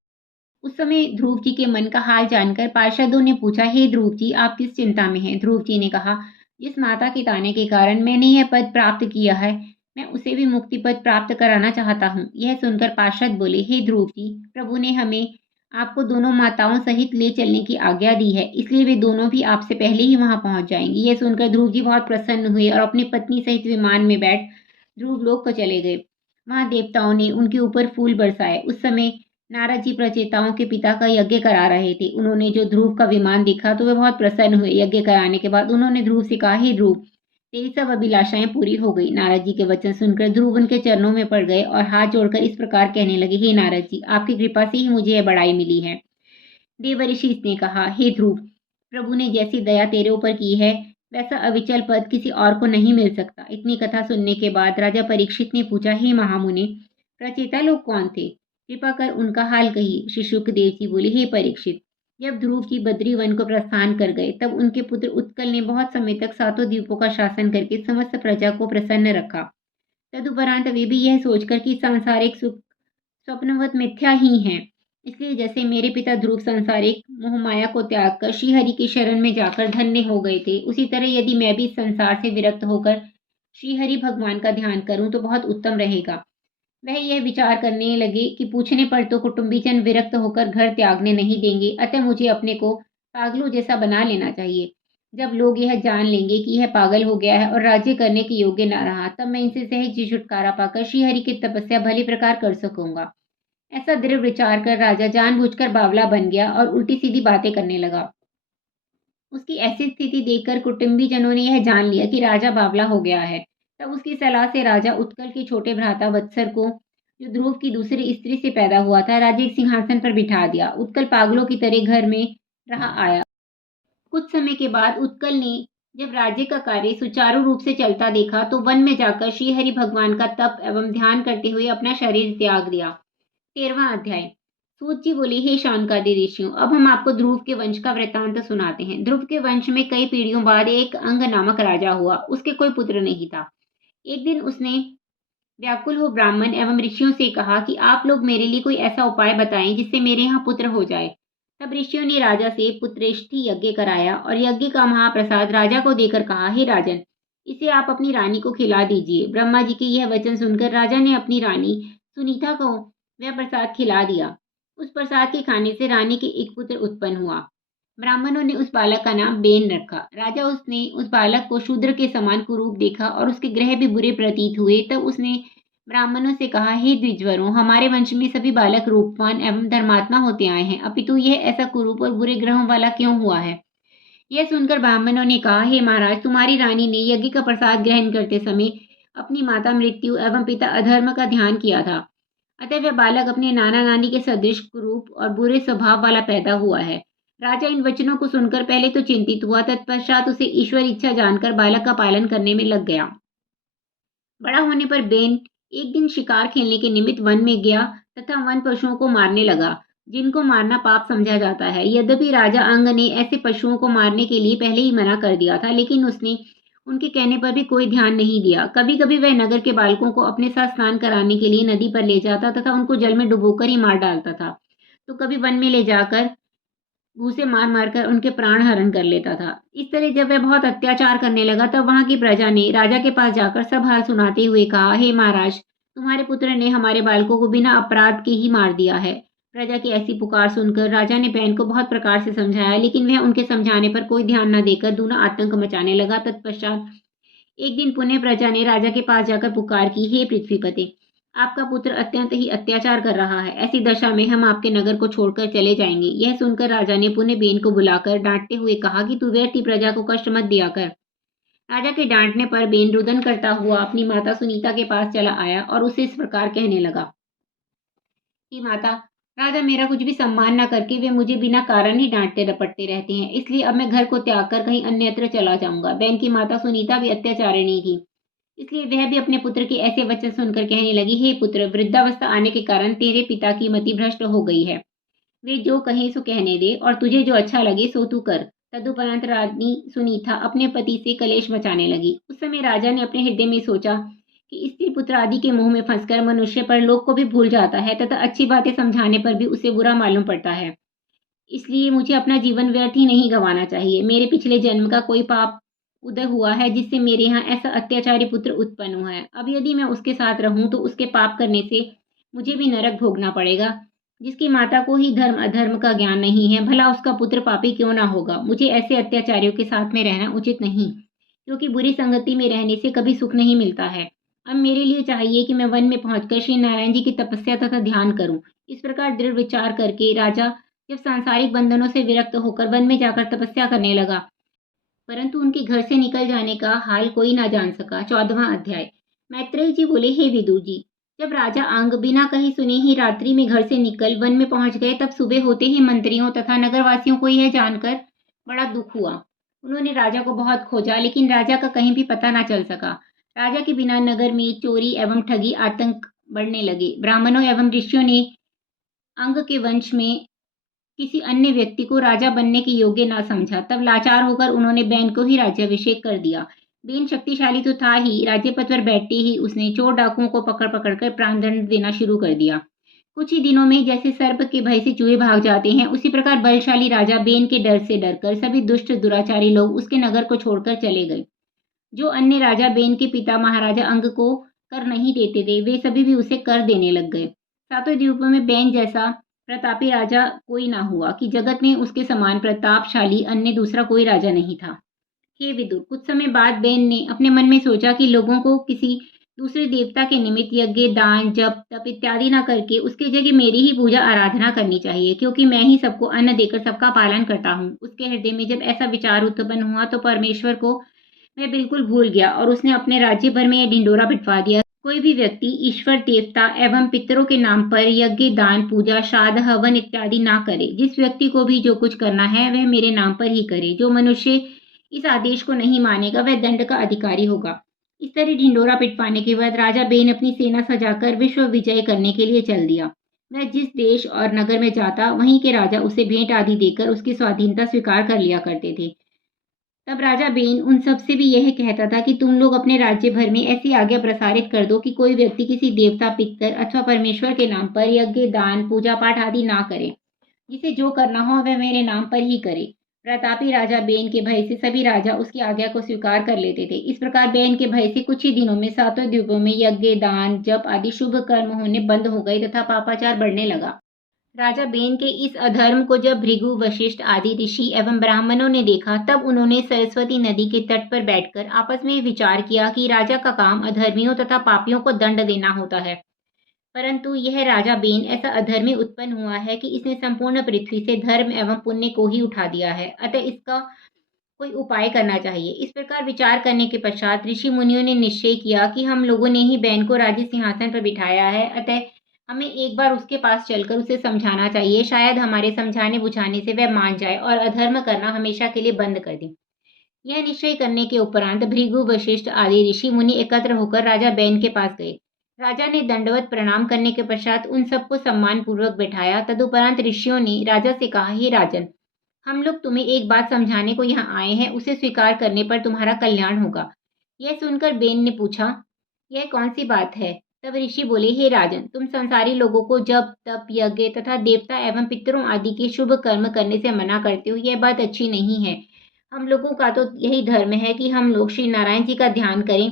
उस समय ध्रुव जी के मन का हाल जानकर पार्षदों ने पूछा, हे ध्रुव जी, आप किस चिंता में हैं? ध्रुव जी ने कहा, जिस माता के ताने के कारण मैंने यह पद प्राप्त किया है, मैं उसे भी मुक्ति पद प्राप्त कराना चाहता हूँ। यह सुनकर पार्षद बोले, हे ध्रुव जी, प्रभु ने हमें आपको दोनों माताओं सहित ले चलने की आज्ञा दी है, इसलिए वे दोनों भी आपसे पहले ही वहां पहुंच जाएंगी। यह सुनकर ध्रुव जी बहुत प्रसन्न हुए और अपनी पत्नी सहित विमान में बैठ ध्रुव लोक को चले गए। वहां देवताओं ने उनके ऊपर फूल बरसाए। उस समय नारद जी प्रचेताओं के पिता का यज्ञ करा रहे थे। उन्होंने जो ध्रुव का विमान देखा तो वे बहुत प्रसन्न हुए। यज्ञ कराने के बाद उन्होंने ध्रुव से कहा, हे ध्रुव, तेरी सब अभिलाषाएं पूरी हो गई। नारद जी के वचन सुनकर ध्रुव उनके चरणों में पड़ गए और हाथ जोड़कर इस प्रकार कहने लगे, हे नारद जी, आपकी कृपा से ही मुझे यह बड़ाई मिली है। देवर्षि ने कहा, हे ध्रुव, प्रभु ने जैसी दया तेरे ऊपर की है वैसा अविचल पद किसी और को नहीं मिल सकता। इतनी कथा सुनने के बाद राजा परीक्षित ने पूछा, हे महामुनि, प्रचेता लोग कौन थे? कृपा कर उनका हाल कहिए। श्री शुकदेव जी बोले, हे परीक्षित, जब ध्रुव जी बद्री वन को प्रस्थान कर गए तब उनके पुत्र उत्कल ने बहुत समय तक सातों द्वीपों का शासन करके समस्त प्रजा को प्रसन्न रखा। तदुपरांत वे भी यह सोचकर कि सांसारिक सुख स्वप्नवत मिथ्या ही हैं, इसलिए जैसे मेरे पिता ध्रुव संसारिक मोहमाया को त्याग कर श्रीहरि की शरण में जाकर धन्य हो गए थे, उसी तरह यदि मैं भी इस संसार से विरक्त होकर श्रीहरि भगवान का ध्यान करूं तो बहुत उत्तम रहेगा। वह यह विचार करने लगे कि पूछने पर तो कुटुंबीजन विरक्त होकर घर त्यागने नहीं देंगे, अतः मुझे अपने को पागलों जैसा बना लेना चाहिए। जब लोग यह जान लेंगे कि यह पागल हो गया है और राज्य करने के योग्य न रहा, तब मैं इनसे सहज ही छुटकारा पाकर श्रीहरि की तपस्या भली प्रकार कर सकूंगा। ऐसा दृढ़ विचार कर राजा जानबूझकर बावला बन गया और उल्टी सीधी बातें करने लगा। उसकी ऐसी स्थिति देखकर कुटुंबी जनों ने यह जान लिया कि राजा बावला हो गया है। तब उसकी सलाह से राजा उत्कल के छोटे भ्राता वत्सर को, जो ध्रुव की दूसरी स्त्री से पैदा हुआ था, राज्य सिंहासन पर बिठा दिया। उत्कल पागलों की तरह घर में रहा आया। कुछ समय के बाद उत्कल ने जब राज्य का कार्य सुचारू रूप से चलता देखा तो वन में जाकर श्रीहरि भगवान का तप एवं ध्यान करते हुए अपना शरीर त्याग दिया। 13वां अध्याय। सूत जी बोली, हे शानकादि ऋषियों, अब हम आपको ध्रुव के वंश का वृत्तांत सुनाते हैं। ध्रुव के वंश में कई पीढ़ियों बाद एक अंग नामक राजा हुआ। उसके कोई पुत्र नहीं था। एक दिन उसने व्याकुल हो ब्राह्मण एवं ऋषियों से कहा कि आप लोग मेरे लिए कोई ऐसा उपाय बताएं जिससे मेरे यहाँ पुत्र हो जाए। तब ऋषियों ने राजा से पुत्रेष्ठि यज्ञ कराया और यज्ञ का महाप्रसाद राजा को देकर कहा, हे राजन, इसे आप अपनी रानी को खिला दीजिए। ब्रह्मा जी के यह वचन सुनकर राजा ने अपनी रानी सुनीता को वह प्रसाद खिला दिया। उस प्रसाद के खाने से रानी के एक पुत्र उत्पन्न हुआ। ब्राह्मणों ने उस बालक का नाम बेन रखा। राजा उसने उस बालक को शूद्र के समान कुरूप देखा और उसके ग्रह भी बुरे प्रतीत हुए। तब उसने ब्राह्मणों से कहा, हे द्विजवरों, हमारे वंश में सभी बालक रूपवान एवं धर्मात्मा होते आए हैं, अपितु यह ऐसा कुरूप और बुरे ग्रहों वाला क्यों हुआ है? यह सुनकर ब्राह्मणों ने कहा, हे महाराज, तुम्हारी रानी ने यज्ञ का प्रसाद ग्रहण करते समय अपनी माता मृत्यु एवं पिता अधर्म का ध्यान किया था, अतः वह बालक अपने नाना नानी के सदृश कुरूप और बुरे स्वभाव वाला पैदा हुआ है। राजा इन वचनों को सुनकर पहले तो चिंतित हुआ, तत्पश्चात उसे ईश्वर इच्छा जानकर बालक का पालन करने में लग गया। बड़ा होने पर बेन एक दिन शिकार खेलने के निमित्त वन में गया तथा वन पशुओं को मारने लगा, जिनको मारना पाप समझा जाता है। यद्यपि राजा अंग ने ऐसे पशुओं को मारने के लिए पहले ही मना कर दिया था, लेकिन उसने उनके कहने पर भी कोई ध्यान नहीं दिया। कभी कभी वह नगर के बालकों को अपने साथ स्नान कराने के लिए नदी पर ले जाता तथा उनको जल में डुबोकर ही मार डालता था, तो कभी वन में ले जाकर घूसे मार मार कर उनके प्राण हरण कर लेता था। इस तरह जब वह बहुत अत्याचार करने लगा तब वहां की प्रजा ने राजा के पास जाकर सब हाल सुनाते हुए कहा, हे महाराज, तुम्हारे पुत्र ने हमारे बालकों को बिना अपराध के ही मार दिया है। प्रजा की ऐसी पुकार सुनकर राजा ने बहन को बहुत प्रकार से समझाया, लेकिन वह उनके समझाने पर कोई ध्यान न देकर दूना आतंक मचाने लगा। तत्पश्चात एक दिन पुनः प्रजा ने राजा के पास जाकर पुकार की, हे पृथ्वीपते, आपका पुत्र अत्यंत ही अत्याचार कर रहा है। ऐसी दशा में हम आपके नगर को छोड़कर चले जाएंगे। यह सुनकर राजा ने पुनः बेन को बुलाकर डांटते हुए कहा कि तू व्यर्थ प्रजा को कष्ट मत दिया कर। राजा के डांटने पर बेन रुदन करता हुआ अपनी माता सुनीता के पास चला आया और उसे इस प्रकार कहने लगा कि माता, राजा मेरा कुछ भी सम्मान न करके वे मुझे बिना कारण ही डांटते रपटते रहते हैं, इसलिए अब मैं घर को त्याग कर कहीं अन्यत्र चला जाऊंगा। बेन की माता सुनीता भी अत्याचारिणी थी। इसलिए वह भी अपने पुत्र के ऐसे वचन सुनकर कहने लगी, हे पुत्र, वृद्धावस्था आने के कारण तेरे पिता की मति भ्रष्ट हो गई है। वे जो कहें सो कहने दे और तुझे जो अच्छा लगे सो तू कर। तदुपरांत रानी सुनीता अपने पति से कलेश मचाने लगी। उस समय राजा ने अपने हृदय में सोचा कि स्त्री पुत्र आदि के मुंह में फंसकर मनुष्य परलोक को भी भूल जाता है तथा अच्छी बातें समझाने पर भी उसे बुरा मालूम पड़ता है। इसलिए मुझे अपना जीवन व्यर्थ ही नहीं गंवाना चाहिए। मेरे पिछले जन्म का कोई पाप उदय हुआ है जिससे मेरे यहाँ ऐसा अत्याचारी पुत्र उत्पन्न हुआ है। अब यदि मैं उसके साथ रहूं तो उसके पाप करने से मुझे भी नरक भोगना पड़ेगा। जिसकी माता को ही धर्म अधर्म का ज्ञान नहीं है, भला उसका पुत्र पापी क्यों ना होगा। मुझे ऐसे अत्याचारियों के साथ में रहना उचित नहीं, क्योंकि बुरी संगति में रहने से कभी सुख नहीं मिलता है। अब मेरे लिए चाहिए कि मैं वन में पहुंचकर श्री नारायण जी की तपस्या तथा ध्यान करूं। इस प्रकार दृढ़ विचार करके राजा जब सांसारिक बंधनों से विरक्त होकर वन में जाकर तपस्या करने लगा, परंतु उनके घर से निकल जाने का हाल कोई ना जान सका। 14वां अध्याय। मैत्रेय जी बोले, हे विदुर जी, जब राजा अंग बिना कहीं सुने ही रात्रि में घर से निकल वन में पहुंच गए, तब सुबह होते ही मंत्रियों तथा नगरवासियों को यह जानकर बड़ा दुख हुआ। उन्होंने राजा को बहुत खोजा, लेकिन राजा का कहीं भी पता ना चल सका। राजा के बिना नगर में चोरी एवं ठगी आतंक बढ़ने लगे। ब्राह्मणों एवं ऋषियों ने अंग के वंश में किसी अन्य व्यक्ति को राजा बनने के योग्य ना समझा। तब लाचार होकर उन्होंने बैन को ही राज्याभिषेक कर दिया। बैन शक्तिशाली तो था ही, राज्य पद पर बैठते ही उसने चोर डाकुओं को पकड़ पकड़ कर प्राणदंड देना शुरू कर दिया। कुछ ही दिनों में जैसे सर्प के भय से चूहे भाग जाते हैं, उसी प्रकार बलशाली राजा बैन के डर से डरकर सभी दुष्ट दुराचारी लोग उसके नगर को छोड़कर चले गए। जो अन्य राजा बैन के पिता महाराजा अंग को कर नहीं देते थे, वे सभी भी उसे कर देने लग गए। सातों द्वीपों में बैन जैसा प्रतापी राजा कोई ना हुआ कि जगत में उसके समान प्रतापशाली अन्य दूसरा कोई राजा नहीं था। हे विदुर, कुछ समय बाद बैन ने अपने मन में सोचा कि लोगों को किसी दूसरे देवता के निमित्त यज्ञ, दान, जप, तप इत्यादि न करके उसके जगह मेरी ही पूजा आराधना करनी चाहिए, क्योंकि मैं ही सबको अन्न देकर सबका पालन करता हूँ। उसके हृदय में जब ऐसा विचार उत्पन्न हुआ तो परमेश्वर को मैं बिल्कुल भूल गया और उसने अपने राज्य भर में यह ढिंडोरा पिटवा दिया। कोई भी व्यक्ति ईश्वर, देवता एवं पितरों के नाम पर यज्ञ, दान, पूजा, श्राद्ध, हवन इत्यादि ना करे। जिस व्यक्ति को भी जो कुछ करना है वह मेरे नाम पर ही करे। जो मनुष्य इस आदेश को नहीं मानेगा वह दंड का अधिकारी होगा। इस तरह ढिंडोरा पिटवाने के बाद राजा बैन अपनी सेना सजाकर विश्व विजय करने के लिए चल दिया। वह जिस देश और नगर में जाता वहीं के राजा उसे भेंट आदि देकर उसकी स्वाधीनता स्वीकार कर लिया करते थे। तब राजा बैन उन सब से भी यह कहता था कि तुम लोग अपने राज्य भर में ऐसी आज्ञा प्रसारित कर दो कि कोई व्यक्ति किसी देवता, पितर अथवा परमेश्वर के नाम पर यज्ञ, दान, पूजा पाठ आदि ना करे। जिसे जो करना हो वह मेरे नाम पर ही करे। प्रतापी राजा बैन के भय से सभी राजा उसकी आज्ञा को स्वीकार कर लेते थे। इस प्रकार बैन के भय से कुछ ही दिनों में सातों द्वीपों में यज्ञ, दान, जप आदि शुभ कर्म होने बंद हो गए तथा पापाचार बढ़ने लगा। राजा बैन के इस अधर्म को जब भृगु, वशिष्ठ आदि ऋषि एवं ब्राह्मणों ने देखा, तब उन्होंने सरस्वती नदी के तट पर बैठकर आपस में विचार किया कि राजा का काम अधर्मियों तथा पापियों को दंड देना होता है, परंतु यह राजा बैन ऐसा अधर्मी उत्पन्न हुआ है कि इसने संपूर्ण पृथ्वी से धर्म एवं पुण्य को ही उठा दिया है, अतः इसका कोई उपाय करना चाहिए। इस प्रकार विचार करने के पश्चात ऋषि मुनियों ने निश्चय किया कि हम लोगों ने ही बैन को राज्य सिंहासन पर बिठाया है, अतः हमें एक बार उसके पास चलकर उसे समझाना चाहिए। शायद हमारे समझाने बुझाने से वह मान जाए और अधर्म करना हमेशा के लिए बंद कर दे। यह निश्चय करने के उपरांत भृगु, वशिष्ठ आदि ऋषि मुनि एकत्र होकर राजा बैन के पास गए। राजा ने दंडवत प्रणाम करने के पश्चात उन सबको सम्मान पूर्वक बैठाया। तदुपरांत ऋषियों ने राजा से कहा, हे राजन, हम लोग तुम्हें एक बात समझाने को यहाँ आए हैं, उसे स्वीकार करने पर तुम्हारा कल्याण होगा। यह सुनकर बैन ने पूछा, यह कौन सी बात है? तब ऋषि बोले, हे राजन, तुम संसारी लोगों को जप, तप, यज्ञ तथा देवता एवं पितरों आदि के शुभ कर्म करने से मना करते हो। यह बात अच्छी नहीं है। हम लोगों का तो यही धर्म है कि हम लोग श्री नारायण जी का ध्यान करें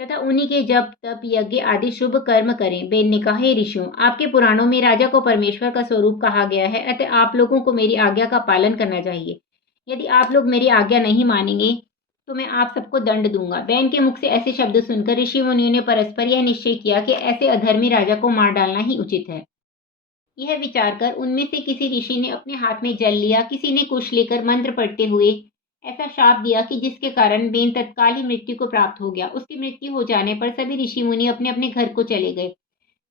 तथा उन्हीं के जप, तप, यज्ञ आदि शुभ कर्म करें। बैन ने कहा, हे ऋषियों, आपके पुराणों में राजा को परमेश्वर का स्वरूप कहा गया है, अतः आप लोगों को मेरी आज्ञा का पालन करना चाहिए। यदि आप लोग मेरी आज्ञा नहीं मानेंगे तो मैं आप सबको दंड दूंगा। बैन के मुख से ऐसे शब्द सुनकर ऋषि मुनियों ने परस्पर यह निश्चय किया कि ऐसे अधर्मी राजा को मार डालना ही उचित है। यह विचार कर उनमें से किसी ऋषि ने अपने हाथ में जल लिया, किसी ने कुश लेकर मंत्र पढ़ते हुए ऐसा शाप दिया कि जिसके कारण बैन तत्काल ही मृत्यु को प्राप्त हो गया। उसकी मृत्यु हो जाने पर सभी ऋषि मुनि अपने अपने घर को चले गए।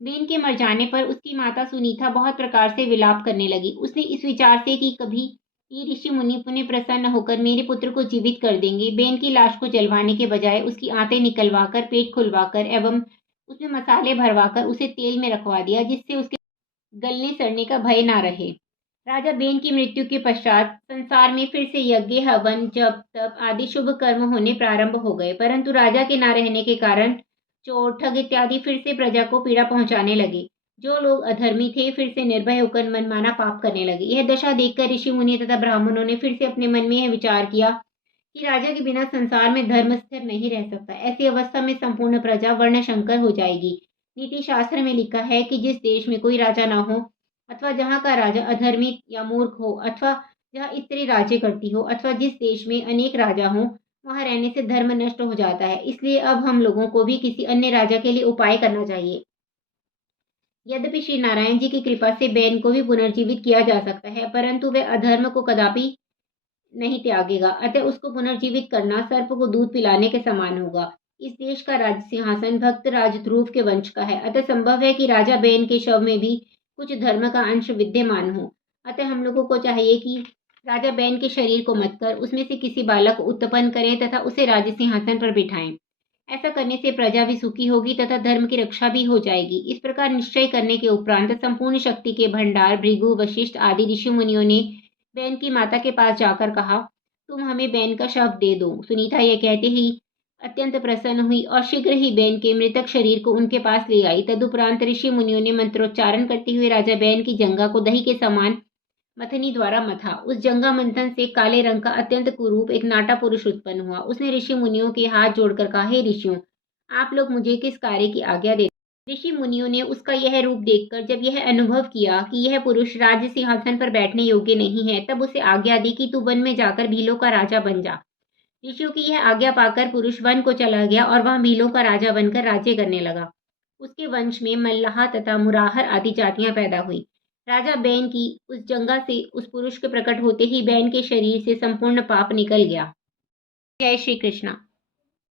बैन के मर जाने पर उसकी माता सुनीता बहुत प्रकार से विलाप करने लगी। उसने इस विचार से कि कभी ये ऋषि मुनि पुनः प्रसन्न होकर मेरे पुत्र को जीवित कर देंगे। बेन की लाश को जलवाने के बजाय उसकी आंतें निकलवाकर, पेट खुलवाकर एवं उसमें मसाले भरवाकर उसे तेल में रखवा दिया, जिससे उसके गलने सड़ने का भय ना रहे। राजा बेन की मृत्यु के पश्चात संसार में फिर से यज्ञ, हवन, जप, तप आदि शुभ कर्म होने प्रारंभ हो गए, परंतु राजा के ना रहने के कारण चोर, ठग इत्यादि फिर से प्रजा को पीड़ा पहुंचाने लगे। जो लोग अधर्मी थे फिर से निर्भय होकर मनमाना पाप करने लगे। यह दशा देखकर ऋषि मुनि तथा ब्राह्मणों ने फिर से अपने मन में यह विचार किया कि राजा के बिना संसार में धर्म स्थिर नहीं रह सकता। ऐसी अवस्था में संपूर्ण प्रजा वर्णशंकर हो जाएगी। नीति शास्त्र में लिखा है कि जिस देश में कोई राजा ना हो, अथवा जहाँ का राजा अधर्मी या मूर्ख हो, अथवा जहाँ स्त्री राज्य करती हो, अथवा जिस देश में अनेक राजा हो, वहाँ रहने से धर्म नष्ट हो जाता है। इसलिए अब हम लोगों को भी किसी अन्य राजा के लिए उपाय करना चाहिए। यद्यपि श्री नारायण जी की कृपा से बैन को भी पुनर्जीवित किया जा सकता है, परंतु वह अधर्म को कदापि नहीं त्यागेगा। अतः उसको पुनर्जीवित करना सर्प को दूध पिलाने के समान होगा। इस देश का राज सिंहासन भक्त राज ध्रुव के वंश का है, अतः संभव है कि राजा बेन के शव में भी कुछ धर्म का अंश विद्यमान हो। अतः हम लोगों को चाहिए कि राजा बेन के शरीर को मत कर उसमें से किसी बालक को उत्पन्न करें तथा उसे राज सिंहासन पर बिठाएं। ऐसा करने से प्रजा भी सुखी होगी तथा धर्म की रक्षा भी हो जाएगी। इस प्रकार निश्चय करने के उपरांत संपूर्ण शक्ति के भंडार भृगु, वशिष्ठ आदि ऋषि मुनियों ने बैन की माता के पास जाकर कहा, तुम हमें बैन का शव दे दो। सुनीता यह कहते ही अत्यंत प्रसन्न हुई और शीघ्र ही बैन के मृतक शरीर को उनके पास ले आई। तदुपरांत ऋषि मुनियों ने मंत्रोच्चारण करते हुए राजा बैन की जंगा को दही के समान मथनी द्वारा मथा। उस जंगा मंथन से काले रंग का अत्यंत कुरूप एक नाटा पुरुष उत्पन्न हुआ। उसने ऋषि मुनियों के हाथ जोड़कर कहा, हे ऋषियों, आप लोग मुझे किस कार्य की आज्ञा देते। ऋषि मुनियों ने उसका यह रूप देखकर जब यह अनुभव किया कि यह पुरुष राज्य सिंहासन पर बैठने योग्य नहीं है, तब उसे आज्ञा दी कि तू वन में जाकर भीलों का राजा बन जा। ऋषियों की यह आज्ञा पाकर पुरुष वन को चला गया और वहां भीलों का राजा बनकर राज्य करने लगा। उसके वंश में मल्लाह तथा मुराहर आदि जातियां पैदा हुई। राजा बैन की उस जंगा से उस पुरुष के प्रकट होते ही बैन के शरीर से संपूर्ण पाप निकल गया। जय श्री कृष्णा।